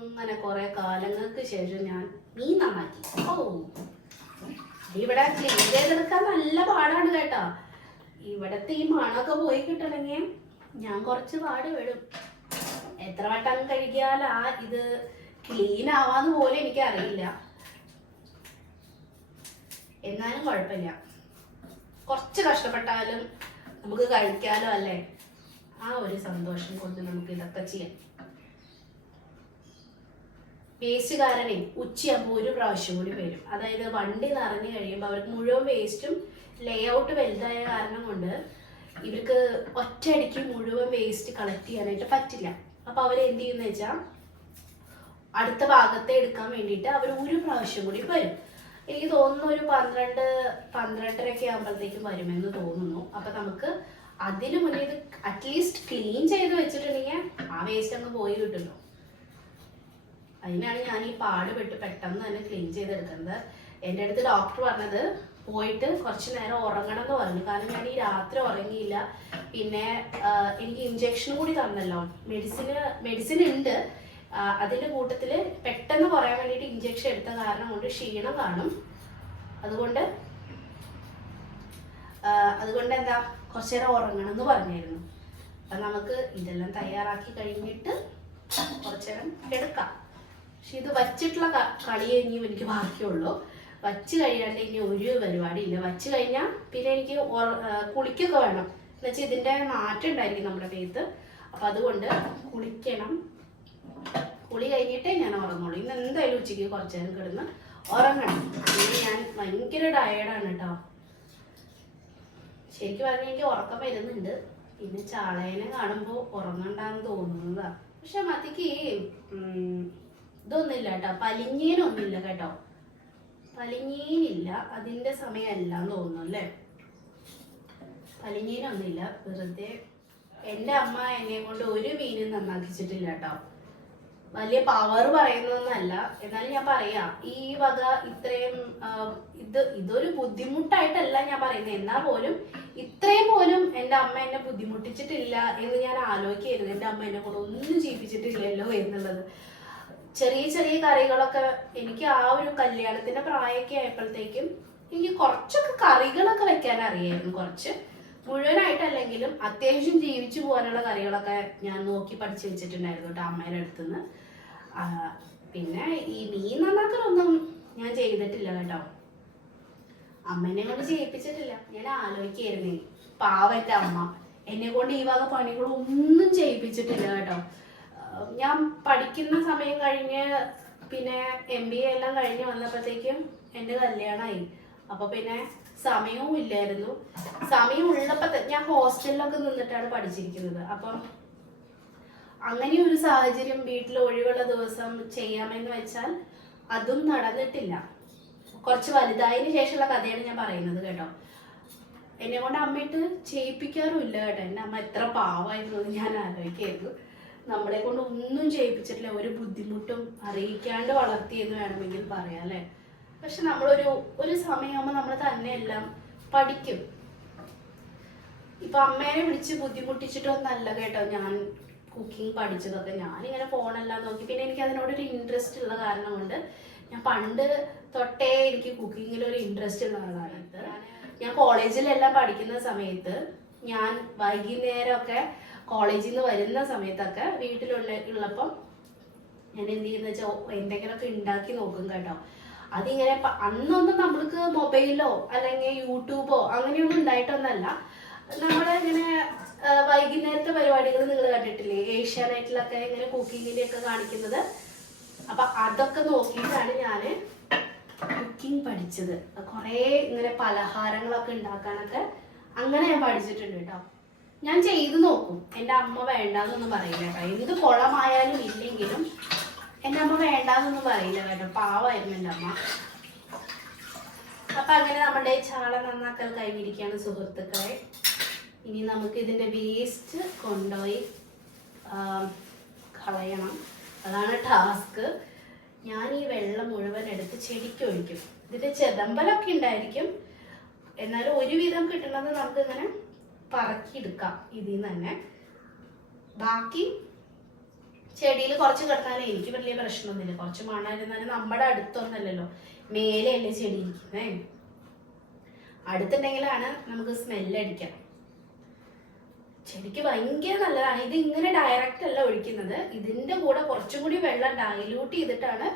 അങ്ങനെ കുറെ കാലങ്ങൾക്ക് ശേഷം ഞാൻ മീൻ നന്നാക്കി. ഓ, ഇവിടെ ക്ലീൻ ചെയ്തെടുക്കാൻ നല്ല പാടാണ് കേട്ടോ. ഇവിടത്തെ ഈ മണമൊക്കെ പോയി കിട്ടണമെങ്കിൽ ഞാൻ കുറച്ച് പാട് വിടും. എത്ര വട്ടം കഴുകിയാലാ ഇത് ക്ലീൻ ആവാന്ന് പോലെ എനിക്ക് അറിയില്ല. എന്നാലും കുഴപ്പമില്ല, കുറച്ച് കഷ്ടപ്പെട്ടാലും നമുക്ക് കഴിക്കാലോ അല്ലേ. ആ ഒരു സന്തോഷം കൊണ്ട് നമുക്ക് ഇതൊക്കെ ചെയ്യാം. വേസ്റ്റുകാരനെ ഉച്ചയാകുമ്പോൾ ഒരു പ്രാവശ്യം കൂടി വരും. അതായത് വണ്ടി നിറഞ്ഞു കഴിയുമ്പോൾ അവർക്ക് മുഴുവൻ വേസ്റ്റും, ലേ ഔട്ട് വലുതായ കാരണം കൊണ്ട് ഇവർക്ക് ഒറ്റയടിക്ക് മുഴുവൻ വേസ്റ്റ് കളക്ട് ചെയ്യാനായിട്ട് പറ്റില്ല. അപ്പോൾ അവരെന്ത് ചെയ്യുന്ന വെച്ചാൽ അടുത്ത ഭാഗത്തെ എടുക്കാൻ വേണ്ടിയിട്ട് അവർ ഒരു പ്രാവശ്യം കൂടി വരും. എനിക്ക് തോന്നുന്നു ഒരു 12-12:30 ആകുമ്പോഴത്തേക്കും വരുമെന്ന് തോന്നുന്നു. അപ്പം നമുക്ക് അതിന് മുന്നേ ഇത് അറ്റ്ലീസ്റ്റ് ക്ലീൻ ചെയ്ത് വെച്ചിട്ടുണ്ടെങ്കിൽ ആ വേസ്റ്റ് അങ്ങ് പോയി കിട്ടുമല്ലോ. അതിനാണ് ഞാൻ ഈ പാടുപെട്ട് പെട്ടെന്ന് തന്നെ ക്ലീൻ ചെയ്തെടുക്കുന്നത്. എൻ്റെ അടുത്ത് ഡോക്ടർ പറഞ്ഞത് പോയിട്ട് കുറച്ച് നേരം ഉറങ്ങണം എന്ന് പറഞ്ഞു. കാരണം ഞാൻ ഈ രാത്രി ഉറങ്ങിയില്ല. പിന്നെ എനിക്ക് ഇഞ്ചക്ഷൻ കൂടി തന്നല്ലോ, മെഡിസിൻ ഉണ്ട്. അതിൻ്റെ കൂട്ടത്തിൽ പെട്ടെന്ന് കുറയാൻ വേണ്ടിയിട്ട് ഇഞ്ചക്ഷൻ എടുത്ത കാരണം കൊണ്ട് ക്ഷീണം കാണും. അതുകൊണ്ട് എന്താ കുറച്ചു നേരം ഉറങ്ങണം എന്ന് പറഞ്ഞായിരുന്നു. അപ്പം നമുക്ക് ഇതെല്ലാം തയ്യാറാക്കി കഴിഞ്ഞിട്ട് കുറച്ചു നേരം എടുക്കാം. പക്ഷെ ഇത് വച്ചിട്ടുള്ള കളിയേ ഇനിയും എനിക്ക് ബാക്കിയുള്ളൂ. വച്ച് കഴിയാണ്ട് ഇനി ഒരു പരിപാടിയില്ല. വച്ച് കഴിഞ്ഞാൽ പിന്നെ എനിക്ക് കുളിക്കൊക്കെ വേണം. എന്നുവെച്ചാൽ ഇതിൻ്റെ നാറ്റം ഉണ്ടായിരിക്കും നമ്മുടെ പേത്ത്. അപ്പം അതുകൊണ്ട് കുളിക്കണം. കുളി കഴിഞ്ഞിട്ടേ ഞാൻ ഉറങ്ങുള്ളൂ. ഇന്ന് എന്തായാലും ഉച്ചയ്ക്ക് കുറച്ച് നേരം കിടന്ന് ഉറങ്ങണം. പിന്നെ ഞാൻ ഭയങ്കര ടയേർഡാണ് കേട്ടോ. ശരിക്കും പറഞ്ഞാൽ എനിക്ക് ഉറക്കം വരുന്നുണ്ട്. പിന്നെ ചാളേനെ കാണുമ്പോൾ ഉറങ്ങണ്ടെന്ന് തോന്നുന്നതാ. പക്ഷെ മത്തിക്ക് ഇതൊന്നുമില്ല കേട്ടോ, പലിഞ്ഞീനൊന്നുമില്ല കേട്ടോ. പലിഞ്ഞീനില്ല, അതിൻ്റെ സമയമല്ല എന്ന് തോന്നുന്നു അല്ലേ. പലിഞ്ഞീനൊന്നുമില്ല, വെറുതെ എൻ്റെ അമ്മ എന്നെ കൊണ്ട് ഒരു മീനും നന്നാക്കിച്ചിട്ടില്ല കേട്ടോ. വലിയ പവർ പറയുന്നതൊന്നല്ല, എന്നാലും ഞാൻ പറയാം ഈ വക ഇത്രയും ഇതൊരു ബുദ്ധിമുട്ടായിട്ടല്ല ഞാൻ പറയുന്നത്. എന്നാൽ പോലും ഇത്രയും പോലും എൻ്റെ അമ്മ എന്നെ ബുദ്ധിമുട്ടിച്ചിട്ടില്ല എന്ന് ഞാൻ ആലോചിക്കായിരുന്നു. എൻ്റെ അമ്മ എന്നെ കൊണ്ട് ഒന്നും ചെയ്യിപ്പിച്ചിട്ടില്ലല്ലോ എന്നുള്ളത്. ചെറിയ ചെറിയ കറികളൊക്കെ എനിക്ക് ആ ഒരു കല്യാണത്തിന്റെ പ്രായമൊക്കെ ആയപ്പോഴത്തേക്കും എനിക്ക് കുറച്ചൊക്കെ കറികളൊക്കെ വെക്കാൻ അറിയായിരുന്നു. കുറച്ച്, മുഴുവനായിട്ടല്ലെങ്കിലും അത്യാവശ്യം ജീവിച്ചു പോകാനുള്ള കറികളൊക്കെ ഞാൻ നോക്കി പഠിച്ചു വെച്ചിട്ടുണ്ടായിരുന്നു കേട്ടോ അമ്മയുടെ അടുത്തുനിന്ന്. പിന്നെ ഈ മീൻ നന്നാക്കലൊന്നും ഞാൻ ചെയ്തിട്ടില്ല കേട്ടോ, അമ്മേനെ കൊണ്ട് ചെയ്യിപ്പിച്ചിട്ടില്ല. ഞാൻ ആലോചിക്കായിരുന്നേ, പാവന്റെ അമ്മ എന്നെ കൊണ്ട് ഈ വക പണികളൊന്നും ചെയ്യിപ്പിച്ചിട്ടില്ല കേട്ടോ. ഞാൻ പഠിക്കുന്ന സമയം കഴിഞ്ഞ് പിന്നെ MBA എല്ലാം കഴിഞ്ഞ് വന്നപ്പോഴത്തേക്കും എൻ്റെ കല്യാണമായി. അപ്പൊ പിന്നെ സമയവും ഇല്ലായിരുന്നു. സമയം ഉള്ളപ്പോ ഞാൻ ഹോസ്റ്റലിലൊക്കെ നിന്നിട്ടാണ് പഠിച്ചിരിക്കുന്നത്. അപ്പം അങ്ങനെ ഒരു സാഹചര്യം വീട്ടിൽ ഒഴിവുള്ള ദിവസം ചെയ്യാമെന്ന് വെച്ചാൽ അതും നടന്നിട്ടില്ല. കുറച്ച് വലുതായതിനു ശേഷമുള്ള കഥയാണ് ഞാൻ പറയുന്നത് കേട്ടോ. എന്നെ കൊണ്ട് അമ്മയിട്ട് ചെയ്യിപ്പിക്കാറുമില്ല കേട്ടോ. എൻ്റെ അമ്മ എത്ര പാവമായിരുന്നു ഞാൻ ആലോചിക്കായിരുന്നു. നമ്മളെ കൊണ്ട് ഒന്നും ചെയ്യിപ്പിച്ചിട്ടില്ല, ഒരു ബുദ്ധിമുട്ടും അറിയിക്കാണ്ട് വളർത്തിയെന്ന് വേണമെങ്കിൽ പറയാം അല്ലേ. പക്ഷെ ഒരു സമയമാകുമ്പോൾ നമ്മൾ തന്നെ എല്ലാം പഠിക്കും. ഇപ്പൊ അമ്മേനെ വിളിച്ച് ബുദ്ധിമുട്ടിച്ചിട്ടൊന്നല്ല കേട്ടോ ഞാൻ കുക്കിംഗ് പഠിച്ചതൊക്കെ. ഞാനിങ്ങനെ ഫോണെല്ലാം നോക്കി, പിന്നെ എനിക്ക് അതിനോടൊരു ഇൻട്രസ്റ്റ് ഉള്ള കാരണം കൊണ്ട് ഞാൻ പണ്ട് തൊട്ടേ എനിക്ക് കുക്കിങ്ങിൽ ഒരു ഇൻട്രസ്റ്റ് ഉള്ള ആളാണ്. ഞാൻ കോളേജിലെല്ലാം പഠിക്കുന്ന സമയത്ത് ഞാൻ വൈകുന്നേരമൊക്കെ കോളേജിൽ നിന്ന് വരുന്ന സമയത്തൊക്കെ വീട്ടിലുള്ളപ്പം ഞാൻ എന്ത് ചെയ്യുന്ന വെച്ചാൽ എന്തെങ്കിലുമൊക്കെ ഉണ്ടാക്കി നോക്കും കേട്ടോ. അതിങ്ങനെ അന്നൊന്നും നമ്മൾക്ക് മൊബൈലോ അല്ലെങ്കിൽ യൂട്യൂബോ അങ്ങനെയൊന്നും ഉണ്ടായിട്ടൊന്നല്ല. നമ്മളിങ്ങനെ വൈകുന്നേരത്തെ പരിപാടികൾ നിങ്ങൾ കണ്ടിട്ടില്ലേ, ഏഷ്യാനെറ്റിലൊക്കെ ഇങ്ങനെ കുക്കിങ്ങിന്റെ ഒക്കെ കാണിക്കുന്നത്. അപ്പൊ അതൊക്കെ നോക്കിയിട്ടാണ് ഞാൻ കുക്കിംഗ് പഠിച്ചത്. കുറേ ഇങ്ങനെ പലഹാരങ്ങളൊക്കെ ഉണ്ടാക്കാനൊക്കെ അങ്ങനെ ഞാൻ പഠിച്ചിട്ടുണ്ട് കേട്ടോ. ഞാൻ ചെയ്തു നോക്കും. എൻ്റെ അമ്മ വേണ്ടാന്നൊന്നും പറയില്ല കേട്ടോ. എന്ത് കുളമായാലും ഇല്ലെങ്കിലും എൻ്റെ അമ്മ വേണ്ടാന്നൊന്നും പറയില്ല കേട്ടോ. പാവമായിരുന്നു എൻ്റെ അമ്മ. അപ്പൊ അങ്ങനെ നമ്മുടെ ചാള നന്നാക്കൽ കഴിഞ്ഞിരിക്കുകയാണ് സുഹൃത്തുക്കളെ. ഇനി നമുക്ക് ഇതിന്റെ വേസ്റ്റ് കൊണ്ടുപോയി കളയണം, അതാണ് ടാസ്ക്. ഞാൻ ഈ വെള്ളം മുഴുവൻ എടുത്ത് ചെടിക്ക് ഒഴിക്കും. ഇതിന്റെ ചെതമ്പലൊക്കെ ഉണ്ടായിരിക്കും, എന്നാലും ഒരുവിധം കിട്ടുന്നത് നമുക്ക് ഇങ്ങനെ പറക്കിയെടുക്കാം ഇതിൽ നിന്ന് തന്നെ. ബാക്കി ചെടിയിൽ കുറച്ച് കിടന്നാലും എനിക്ക് വലിയ പ്രശ്നമൊന്നുമില്ല. കുറച്ച് മണ്ണായിരുന്നാലും നമ്മുടെ അടുത്തൊന്നല്ലല്ലോ, മേലെയല്ലേ ചെടി ഇരിക്കുന്നേ. അടുത്തുണ്ടെങ്കിലാണ് നമുക്ക് സ്മെല്ലടിക്കാം. ചെടിക്ക് ഭയങ്കര നല്ലതാണ്. ഇത് ഇങ്ങനെ ഡയറക്റ്റ് അല്ല ഒഴിക്കുന്നത്, ഇതിന്റെ കൂടെ കുറച്ചും കൂടി വെള്ളം ഡൈലൂട്ട് ചെയ്തിട്ടാണ്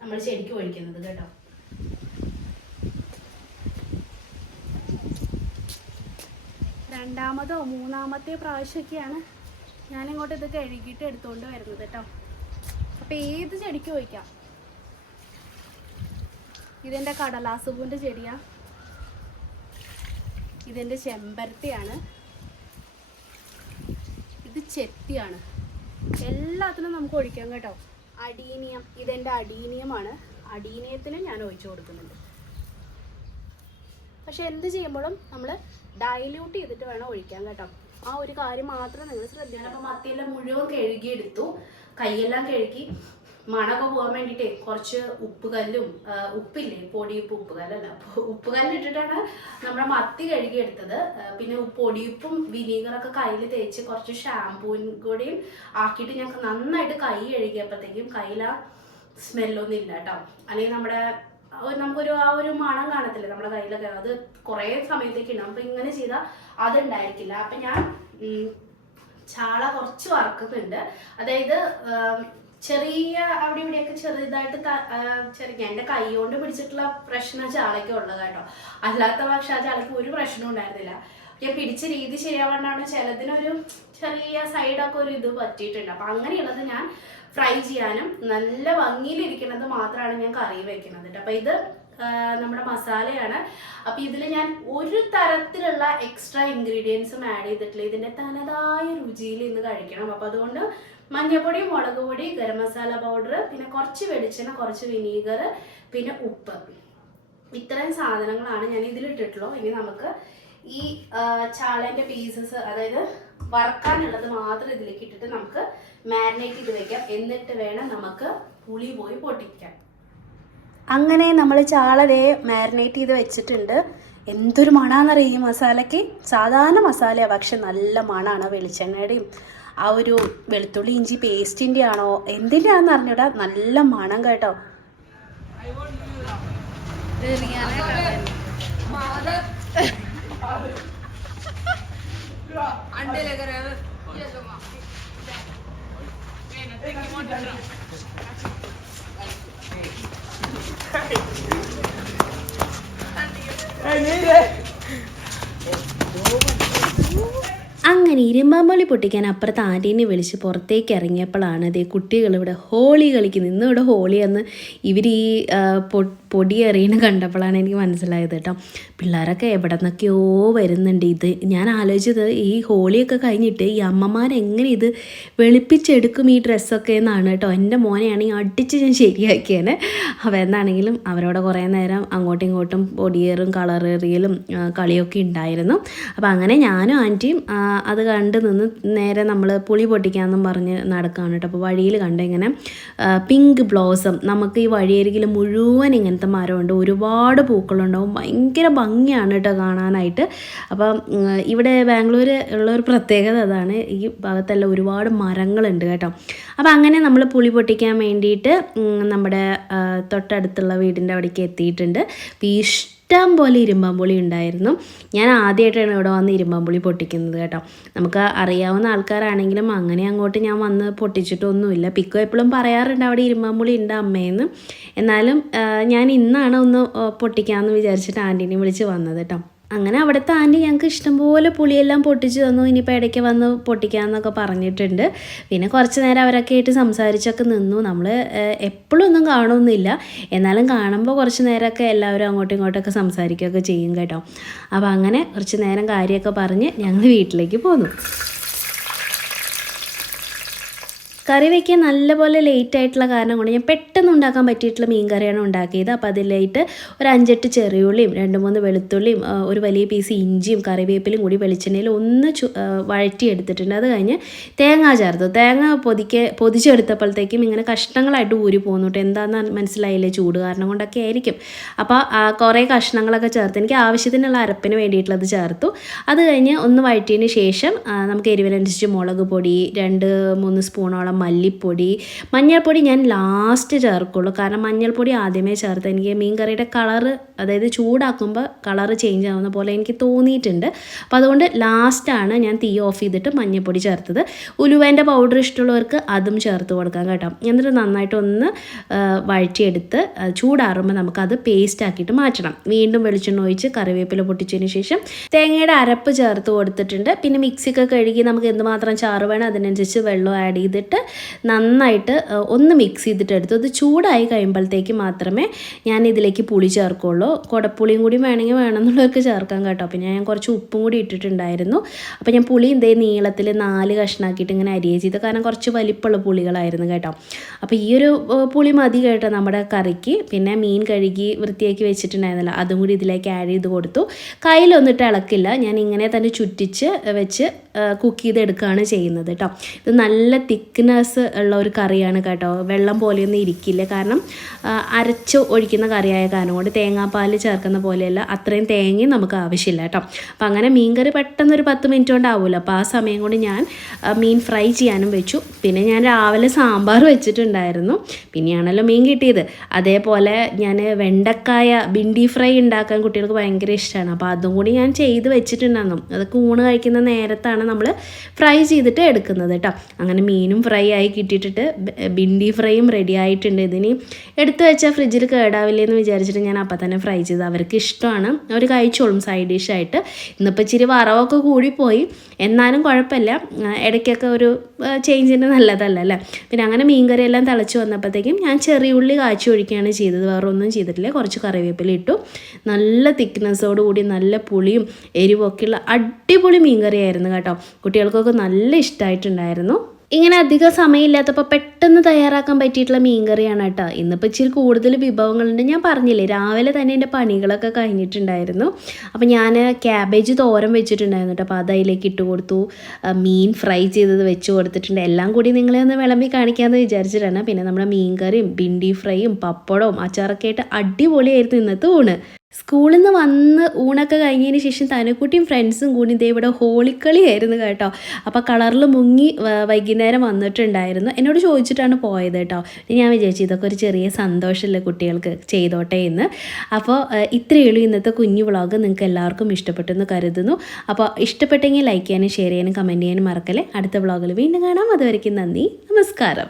നമ്മൾ ചെടിക്ക് ഒഴിക്കുന്നത് കേട്ടോ. രണ്ടാമതോ മൂന്നാമത്തെ പ്രാവശ്യമൊക്കെയാണ് ഞാനിങ്ങോട്ട് ഇത് കഴുകിയിട്ട് എടുത്തുകൊണ്ട് വരുന്നത് കേട്ടോ. അപ്പൊ ഏത് ചെടിക്കും ഒഴിക്കാം. ഇതെന്റെ കടലാസ് പൂവിന്റെ ചെടിയാ, ഇതെന്റെ ചെമ്പരത്തിയാണ്, ഇത് ചെത്തിയാണ്. എല്ലാത്തിനും നമുക്ക് ഒഴിക്കാം കേട്ടോ. അടീനിയം, ഇതെന്റെ അടീനിയമാണ്. അടീനിയത്തിന് ഞാൻ ഒഴിച്ചു കൊടുക്കുന്നുണ്ട്. പക്ഷെ എന്ത് ചെയ്യുമ്പോഴും നമ്മൾ ഡൈല്യൂട്ട് ചെയ്തിട്ട് വേണം ഒഴിക്കാൻ കേട്ടോ. ആ ഒരു കാര്യം മാത്രം നിങ്ങൾ ശ്രദ്ധിക്കണം. അപ്പം മത്തിയെല്ലാം മുഴുവൻ കഴുകിയെടുത്തു, കൈയെല്ലാം കഴുകി മണമൊക്കെ പോകാൻ വേണ്ടിയിട്ട് കുറച്ച് ഉപ്പുകല്ലും, ഉപ്പില്ലേ പൊടിയുപ്പ്, ഉപ്പുകല്ലല്ല, ഉപ്പുകല്ലിട്ടിട്ടാണ് നമ്മുടെ മത്തി കഴുകിയെടുത്തത്. പിന്നെ പൊടിയുപ്പും വിനീഗറൊക്കെ കയ്യിൽ തേച്ച് കുറച്ച് ഷാമ്പൂവും കൂടിയും ആക്കിയിട്ട് ഞങ്ങൾക്ക് നന്നായിട്ട് കൈ കഴുകിയപ്പോഴത്തേക്കും കയ്യിൽ ആ സ്മെല്ലൊന്നും ഇല്ല കേട്ടോ. അല്ലെങ്കിൽ നമുക്കൊരു ആ ഒരു മണം കാണത്തില്ല നമ്മുടെ കയ്യിലൊക്കെ, അത് കുറേ സമയത്തേക്ക് ഉണ്ടാവും. അപ്പം ഇങ്ങനെ ചെയ്താൽ അതുണ്ടായിരിക്കില്ല. അപ്പം ഞാൻ ചാള കുറച്ച് വറക്കുന്നുണ്ട്. അതായത് ചെറിയ അവിടെ ഇവിടെയൊക്കെ ചെറുതായിട്ട് എൻ്റെ കൈ കൊണ്ട് പിടിച്ചിട്ടുള്ള പ്രശ്നം ചാളയ്ക്ക് ഉള്ളത് കേട്ടോ. അല്ലാത്ത പക്ഷെ ആ ചാളയ്ക്ക് ഒരു പ്രശ്നവും ഉണ്ടായിരുന്നില്ല. ഞാൻ പിടിച്ച രീതി ശരിയാവാണ്ടാണ് ചിലതിനൊരു ചെറിയ സൈഡൊക്കെ ഒരു ഇത് പറ്റിയിട്ടുണ്ട്. അപ്പം അങ്ങനെയുള്ളത് ഞാൻ ഫ്രൈ ചെയ്യാനും നല്ല ഭംഗിയിലിരിക്കുന്നത് മാത്രമാണ് ഞാൻ കറി വെക്കുന്നത് കേട്ടോ. അപ്പം ഇത് നമ്മുടെ മസാലയാണ്. അപ്പം ഇതിൽ ഞാൻ ഒരു തരത്തിലുള്ള എക്സ്ട്രാ ഇൻഗ്രീഡിയൻസും ആഡ് ചെയ്തിട്ടില്ല. ഇതിൻ്റെ തനതായ രുചിയിൽ ഇന്ന് കഴിക്കണം. അപ്പം അതുകൊണ്ട് മഞ്ഞൾപ്പൊടി, മുളക് പൊടി, ഗരം മസാല പൗഡർ, പിന്നെ കുറച്ച് വെളിച്ചെണ്ണ, കുറച്ച് വിനീഗർ, പിന്നെ ഉപ്പ്, ഇത്രയും സാധനങ്ങളാണ് ഞാൻ ഇതിലിട്ടിട്ടുള്ളൂ. ഇനി നമുക്ക് ഈ ചാളേൻ്റെ പീസസ്, അതായത് വറക്കാനുള്ളത് മാത്രം ഇതിലേക്ക് ഇട്ടിട്ട് നമുക്ക് മാരിനേറ്റ് ചെയ്ത് വെക്കാം. എന്നിട്ട് വേണം നമുക്ക് പുളി പോയി പൊട്ടിക്കാൻ. അങ്ങനെ നമ്മൾ ചാളയെ മാരിനേറ്റ് ചെയ്ത് വെച്ചിട്ടുണ്ട്. എന്തൊരു മണാന്നറിയാം ഈ മസാലയ്ക്ക്. സാധാരണ മസാലയാണ്, പക്ഷെ നല്ല മണമാണ്. വെളിച്ചെണ്ണയുടെയും ആ ഒരു വെളുത്തുള്ളി ഇഞ്ചി പേസ്റ്റിൻ്റെ ആണോ എന്തിൻ്റെ ആണെന്ന് അറിഞ്ഞൂടാ, നല്ല മണം കേട്ടോ. അങ്ങനെ ഇരുമ്പാമ്പുളി പൊട്ടിക്കാൻ അപ്പുറത്ത് ആൻറ്റീനെ വിളിച്ച് പുറത്തേക്ക് ഇറങ്ങിയപ്പോഴാണ് ഇതേ കുട്ടികളിവിടെ ഹോളി കളിക്കുന്നത്. ഇന്ന് ഇവിടെ ഹോളിയെന്ന് ഇവർ ഈ പൊടി എറിയണ കണ്ടപ്പോഴാണ് എനിക്ക് മനസ്സിലായത് കേട്ടോ. പിള്ളേരൊക്കെ എവിടെ നിന്നൊക്കെയോ വരുന്നുണ്ട്. ഇത് ഞാൻ ആലോചിച്ചത് ഈ ഹോളിയൊക്കെ കഴിഞ്ഞിട്ട് ഈ അമ്മമാരെങ്ങനെ ഇത് വെളുപ്പിച്ചെടുക്കും ഈ ഡ്രസ്സൊക്കെ എന്നാണ് കേട്ടോ. എൻ്റെ മോനെയാണെങ്കിൽ അടിച്ച് ഞാൻ ശരിയാക്കിയേനെ. അപ്പോൾ എന്താണെങ്കിലും അവരോട് കുറേ നേരം അങ്ങോട്ടും ഇങ്ങോട്ടും പൊടിയേറും കളറേറിയലും കളിയൊക്കെ ഉണ്ടായിരുന്നു. അപ്പോൾ അങ്ങനെ ഞാനും ആൻറ്റിയും അത് കണ്ട് നിന്ന് നേരെ നമ്മൾ പുളി പൊട്ടിക്കാമെന്നും പറഞ്ഞ് നടക്കുകയാണ് കേട്ടോ. അപ്പോൾ വഴിയിൽ കണ്ട ഇങ്ങനെ പിങ്ക് ബ്ലോസം, നമുക്ക് ഈ വഴിയരികിൽ മുഴുവൻ ഇങ്ങനത്തെ മരമുണ്ട്, ഒരുപാട് പൂക്കളുണ്ടാവും, ഭയങ്കര ഭംഗിയാണ് കേട്ടോ കാണാനായിട്ട്. അപ്പം ഇവിടെ ബാംഗ്ലൂർ ഉള്ളൊരു പ്രത്യേകത അതാണ്, ഈ ഭാഗത്തെല്ലാം ഒരുപാട് മരങ്ങളുണ്ട് കേട്ടോ. അപ്പം അങ്ങനെ നമ്മൾ പുളി പൊട്ടിക്കാൻ വേണ്ടിയിട്ട് നമ്മുടെ തൊട്ടടുത്തുള്ള വീടിൻ്റെ അവിടേക്ക് എത്തിയിട്ടുണ്ട്. ഇഷ്ടം പോലെ ഇരുമ്പാമ്പുളി ഉണ്ടായിരുന്നു. ഞാൻ ആദ്യമായിട്ടാണ് ഇവിടെ വന്ന് ഇരുമ്പാമ്പുളി പൊട്ടിക്കുന്നത് കേട്ടോ. നമുക്ക് അറിയാവുന്ന ആൾക്കാരാണെങ്കിലും അങ്ങനെ അങ്ങോട്ട് ഞാൻ വന്ന് പൊട്ടിച്ചിട്ടൊന്നുമില്ല. പിക്കോ എപ്പോഴും പറയാറുണ്ട് അവിടെ ഇരുമ്പാമ്പുളി ഉണ്ട് അമ്മയെന്ന്. എന്നാലും ഞാൻ ഇന്നാണ് ഒന്ന് പൊട്ടിക്കാമെന്ന് വിചാരിച്ചിട്ട് ആൻറ്റീനെ വിളിച്ച് വന്നത് കേട്ടോ. അങ്ങനെ അവിടുത്തെ ആൻറ്റി ഞങ്ങൾക്ക് ഇഷ്ടംപോലെ പുളിയെല്ലാം പൊട്ടിച്ച് തന്നു. ഇനിയിപ്പോൾ ഇടയ്ക്ക് വന്ന് പൊട്ടിക്കാമെന്നൊക്കെ പറഞ്ഞിട്ടുണ്ട്. പിന്നെ കുറച്ച് നേരം അവരൊക്കെ ആയിട്ട് സംസാരിച്ചൊക്കെ നിന്നു. നമ്മൾ എപ്പോഴും ഒന്നും കാണുമൊന്നുമില്ല, എന്നാലും കാണുമ്പോൾ കുറച്ച് നേരമൊക്കെ എല്ലാവരും അങ്ങോട്ടും ഇങ്ങോട്ടൊക്കെ സംസാരിക്കുകയൊക്കെ ചെയ്യും കേട്ടോ. അപ്പോൾ അങ്ങനെ കുറച്ച് നേരം കാര്യമൊക്കെ പറഞ്ഞ് ഞങ്ങൾ വീട്ടിലേക്ക് പോന്നു. കറി വയ്ക്കാൻ നല്ലപോലെ ലേറ്റ് ആയിട്ടുള്ള കാരണം കൊണ്ട് ഞാൻ പെട്ടെന്ന് ഉണ്ടാക്കാൻ പറ്റിയിട്ടുള്ള മീൻ കറിയാണ് ഉണ്ടാക്കിയത്. അപ്പോൾ അതിലായിട്ട് ഒരു 5-8 ചെറിയുള്ളിയും 2-3 വെളുത്തുള്ളിയും ഒരു വലിയ പീസ് ഇഞ്ചിയും കറിവേപ്പിലും കൂടി വെളിച്ചെണ്ണയിൽ ഒന്ന് വഴറ്റിയെടുത്തിട്ടുണ്ട്. അത് കഴിഞ്ഞ് തേങ്ങ ചേർത്തു. തേങ്ങ പൊതിച്ചെടുത്തപ്പോഴത്തേക്കും ഇങ്ങനെ കഷ്ണങ്ങളായിട്ട് ഊരി പോകുന്നുണ്ട്. എന്താണെന്ന് മനസ്സിലായില്ലേ, ചൂട് കാരണം കൊണ്ടൊക്കെ ആയിരിക്കും. അപ്പോൾ കുറേ കഷ്ണങ്ങളൊക്കെ ചേർത്ത് എനിക്ക് ആവശ്യത്തിനുള്ള അരപ്പിന് വേണ്ടിയിട്ടുള്ളത് ചേർത്തു. അത് കഴിഞ്ഞ് ഒന്ന് വഴറ്റിയതിന് ശേഷം നമുക്ക് എരിവിനനുസരിച്ച് മുളക് പൊടി 2-3 സ്പൂണോളം മല്ലിപ്പൊടി, മഞ്ഞൾപ്പൊടി ഞാൻ ലാസ്റ്റ് ചേർക്കുള്ളൂ. കാരണം മഞ്ഞൾപ്പൊടി ആദ്യമേ ചേർത്ത് എനിക്ക് മീൻ കറിയുടെ കളറ്, അതായത് ചൂടാക്കുമ്പോൾ കളറ് ചേഞ്ച് ആവുന്ന പോലെ എനിക്ക് തോന്നിയിട്ടുണ്ട്. അപ്പോൾ അതുകൊണ്ട് ലാസ്റ്റാണ് ഞാൻ തീ ഓഫ് ചെയ്തിട്ട് മഞ്ഞൾപ്പൊടി ചേർത്തത്. ഉലുവേൻ്റെ പൗഡർ ഇഷ്ടമുള്ളവർക്ക് അതും ചേർത്ത് കൊടുക്കാം കേട്ടോ. എന്നിട്ട് നന്നായിട്ടൊന്ന് വഴറ്റിയെടുത്ത് ചൂടാറുമ്പോൾ നമുക്കത് പേസ്റ്റ് ആക്കിയിട്ട് മാറ്റണം. വീണ്ടും വെളിച്ചെണ്ണ ഒഴിച്ച് കറിവേപ്പില പൊട്ടിച്ചതിന് ശേഷം തേങ്ങയുടെ അരപ്പ് ചേർത്ത് കൊടുത്തിട്ടുണ്ട്. പിന്നെ മിക്സിയൊക്കെ കഴുകി നമുക്ക് എന്തുമാത്രം ചാറ് വേണം അതിനനുസരിച്ച് വെള്ളം ആഡ് ചെയ്തിട്ട് നന്നായിട്ട് ഒന്ന് മിക്സ് ചെയ്തിട്ട് എടുത്തു. അത് ചൂടായി കഴിയുമ്പോഴത്തേക്ക് മാത്രമേ ഞാൻ ഇതിലേക്ക് പുളി ചേർക്കുള്ളൂ. കുടപ്പുളിയും കൂടി വേണമെന്നുള്ളവർക്ക് ചേർക്കാം കേട്ടോ. പിന്നെ ഞാൻ കുറച്ച് ഉപ്പും കൂടി ഇട്ടിട്ടുണ്ടായിരുന്നു. അപ്പോൾ ഞാൻ പുളി നീളത്തിൽ 4 കഷ്ണാക്കിയിട്ട് ഇങ്ങനെ അരിയ ചെയ്ത്, കാരണം കുറച്ച് വലിപ്പമുള്ള പുളികളായിരുന്നു കേട്ടോ. അപ്പോൾ ഈ ഒരു പുളി മതി കേട്ടോ നമ്മുടെ കറിക്ക്. പിന്നെ മീൻ കഴുകി വൃത്തിയാക്കി വെച്ചിട്ടുണ്ടായിരുന്നല്ലോ, അതും കൂടി ഇതിലേക്ക് ആഡ് ചെയ്ത് കൊടുത്തു. കയ്യിലൊന്നിട്ട് ഇളക്കില്ല, ഞാൻ ഇങ്ങനെ തന്നെ ചുറ്റിച്ച് വെച്ച് കുക്ക് ചെയ്തെടുക്കുകയാണ് ചെയ്യുന്നത് കേട്ടോ. ഇത് നല്ല തിക്നെസ് ഉള്ള ഒരു കറിയാണ് കേട്ടോ. വെള്ളം പോലെയൊന്നും ഇരിക്കില്ല, കാരണം അരച്ച് ഒഴിക്കുന്ന കറിയായ കാരണം കൊണ്ട് തേങ്ങാപ്പാൽ ചേർക്കുന്ന പോലെയല്ല, അത്രയും തേങ്ങയും നമുക്ക് ആവശ്യമില്ല കേട്ടോ. അപ്പോൾ അങ്ങനെ മീൻ കറി പെട്ടെന്നൊരു 10 മിനിറ്റ് കൊണ്ടാവുമല്ലോ. അപ്പോൾ ആ സമയം കൊണ്ട് ഞാൻ മീൻ ഫ്രൈ ചെയ്യാനും വെച്ചു. പിന്നെ ഞാൻ രാവിലെ സാമ്പാർ വെച്ചിട്ടുണ്ടായിരുന്നു, പിന്നെയാണല്ലോ മീൻ കിട്ടിയത്. അതേപോലെ ഞാൻ വെണ്ടക്കായ ബിണ്ടി ഫ്രൈ ഉണ്ടാക്കാൻ കുട്ടികൾക്ക് ഭയങ്കര ഇഷ്ടമാണ്. അപ്പോൾ അതും കൂടി ഞാൻ ചെയ്ത് വെച്ചിട്ടുണ്ടായിരുന്നു. അതൊക്കെ ഊണ് കഴിക്കുന്ന നേരത്താണ് നമ്മൾ ഫ്രൈ ചെയ്തിട്ട് എടുക്കുന്നത് കേട്ടോ. അങ്ങനെ മീനും ഫ്രൈ ആയി കിട്ടിയിട്ടിട്ട് ബിണ്ടി ഫ്രൈയും റെഡി ആയിട്ടുണ്ട്. ഇതിന് എടുത്തു വെച്ചാൽ ഫ്രിഡ്ജിൽ കേടാവില്ലേ എന്ന് വിചാരിച്ചിട്ട് ഞാൻ അപ്പം തന്നെ ഫ്രൈ ചെയ്ത്, അവർക്ക് ഇഷ്ടമാണ്, അവർ കഴിച്ചോളും സൈഡ് ഡിഷായിട്ട്. ഇന്നിപ്പോൾ ഇച്ചിരി വറവൊക്കെ കൂടിപ്പോയി, എന്നാലും കുഴപ്പമില്ല, ഇടയ്ക്കൊക്കെ ഒരു ചേഞ്ചിന് നല്ലതല്ല അല്ലേ. പിന്നെ അങ്ങനെ മീൻകറി എല്ലാം തിളച്ച് വന്നപ്പോഴത്തേക്കും ഞാൻ ചെറിയ ഉള്ളി കാച്ചി ഒഴിക്കുകയാണ് ചെയ്തത്, വേറെ ഒന്നും ചെയ്തിട്ടില്ല. കുറച്ച് കറിവേപ്പില ഇട്ടു. നല്ല തിക്നെസ്സോടുകൂടി നല്ല പുളിയും എരിവൊക്കെയുള്ള അടിപൊളി മീൻകറിയായിരുന്നു കേട്ടോ. കുട്ടികൾക്കൊക്കെ നല്ല ഇഷ്ടമായിട്ടുണ്ടായിരുന്നു. ഇങ്ങനെ അധികം സമയമില്ലാത്തപ്പോൾ പെട്ടെന്ന് തയ്യാറാക്കാൻ പറ്റിയിട്ടുള്ള മീൻകറിയാണ് കേട്ടോ. ഇന്നിപ്പോൾ ഇച്ചിരി കൂടുതൽ വിഭവങ്ങളുണ്ട്. ഞാൻ പറഞ്ഞില്ലേ രാവിലെ തന്നെ എൻ്റെ പണികളൊക്കെ കഴിഞ്ഞിട്ടുണ്ടായിരുന്നു. അപ്പോൾ ഞാൻ ക്യാബേജ് തോരൻ വെച്ചിട്ടുണ്ടായിരുന്നു കേട്ടോ. അപ്പോൾ അത് അതിലേക്ക് ഇട്ട് കൊടുത്തു. മീൻ ഫ്രൈ ചെയ്തത് വെച്ച് കൊടുത്തിട്ടുണ്ട്. എല്ലാം കൂടി നിങ്ങളെ ഒന്ന് വിളമ്പി കാണിക്കാമെന്ന് വിചാരിച്ചിട്ടാണ്. പിന്നെ നമ്മുടെ മീൻകറിയും ബിണ്ടി ഫ്രൈയും പപ്പടവും അച്ചാറൊക്കെ ആയിട്ട് അടിപൊളിയായിരുന്നു ഇന്നത്തെ ഊണ്. സ്കൂളിൽ നിന്ന് വന്ന് ഊണൊക്കെ കഴിഞ്ഞതിന് ശേഷം തനുക്കുട്ടിയും ഫ്രണ്ട്സും കൂടി ഇതേ ഇവിടെ ഹോളിക്കളിയായിരുന്നു കേട്ടോ. അപ്പോൾ കളറിൽ മുങ്ങി വൈകുന്നേരം വന്നിട്ടുണ്ടായിരുന്നു. എന്നോട് ചോദിച്ചിട്ടാണ് പോയത് കേട്ടോ. ഞാൻ വിചാരിച്ചു ഇതൊക്കെ ഒരു ചെറിയ സന്തോഷമല്ലേ കുട്ടികൾക്ക്, ചെയ്തോട്ടെ എന്ന്. അപ്പോൾ ഇത്രയേ ഉള്ളൂ ഇന്നത്തെ കുഞ്ഞു വ്ളോഗ്. നിങ്ങൾക്ക് എല്ലാവർക്കും ഇഷ്ടപ്പെട്ടെന്ന് കരുതുന്നു. അപ്പോൾ ഇഷ്ടപ്പെട്ടെങ്കിൽ ലൈക്ക് ചെയ്യാനും ഷെയർ ചെയ്യാനും കമൻറ്റ് ചെയ്യാനും മറക്കല്ലേ. അടുത്ത വ്ളോഗിൽ വീണ്ടും കാണാം. അതുവരെയ്ക്കും നന്ദി, നമസ്കാരം.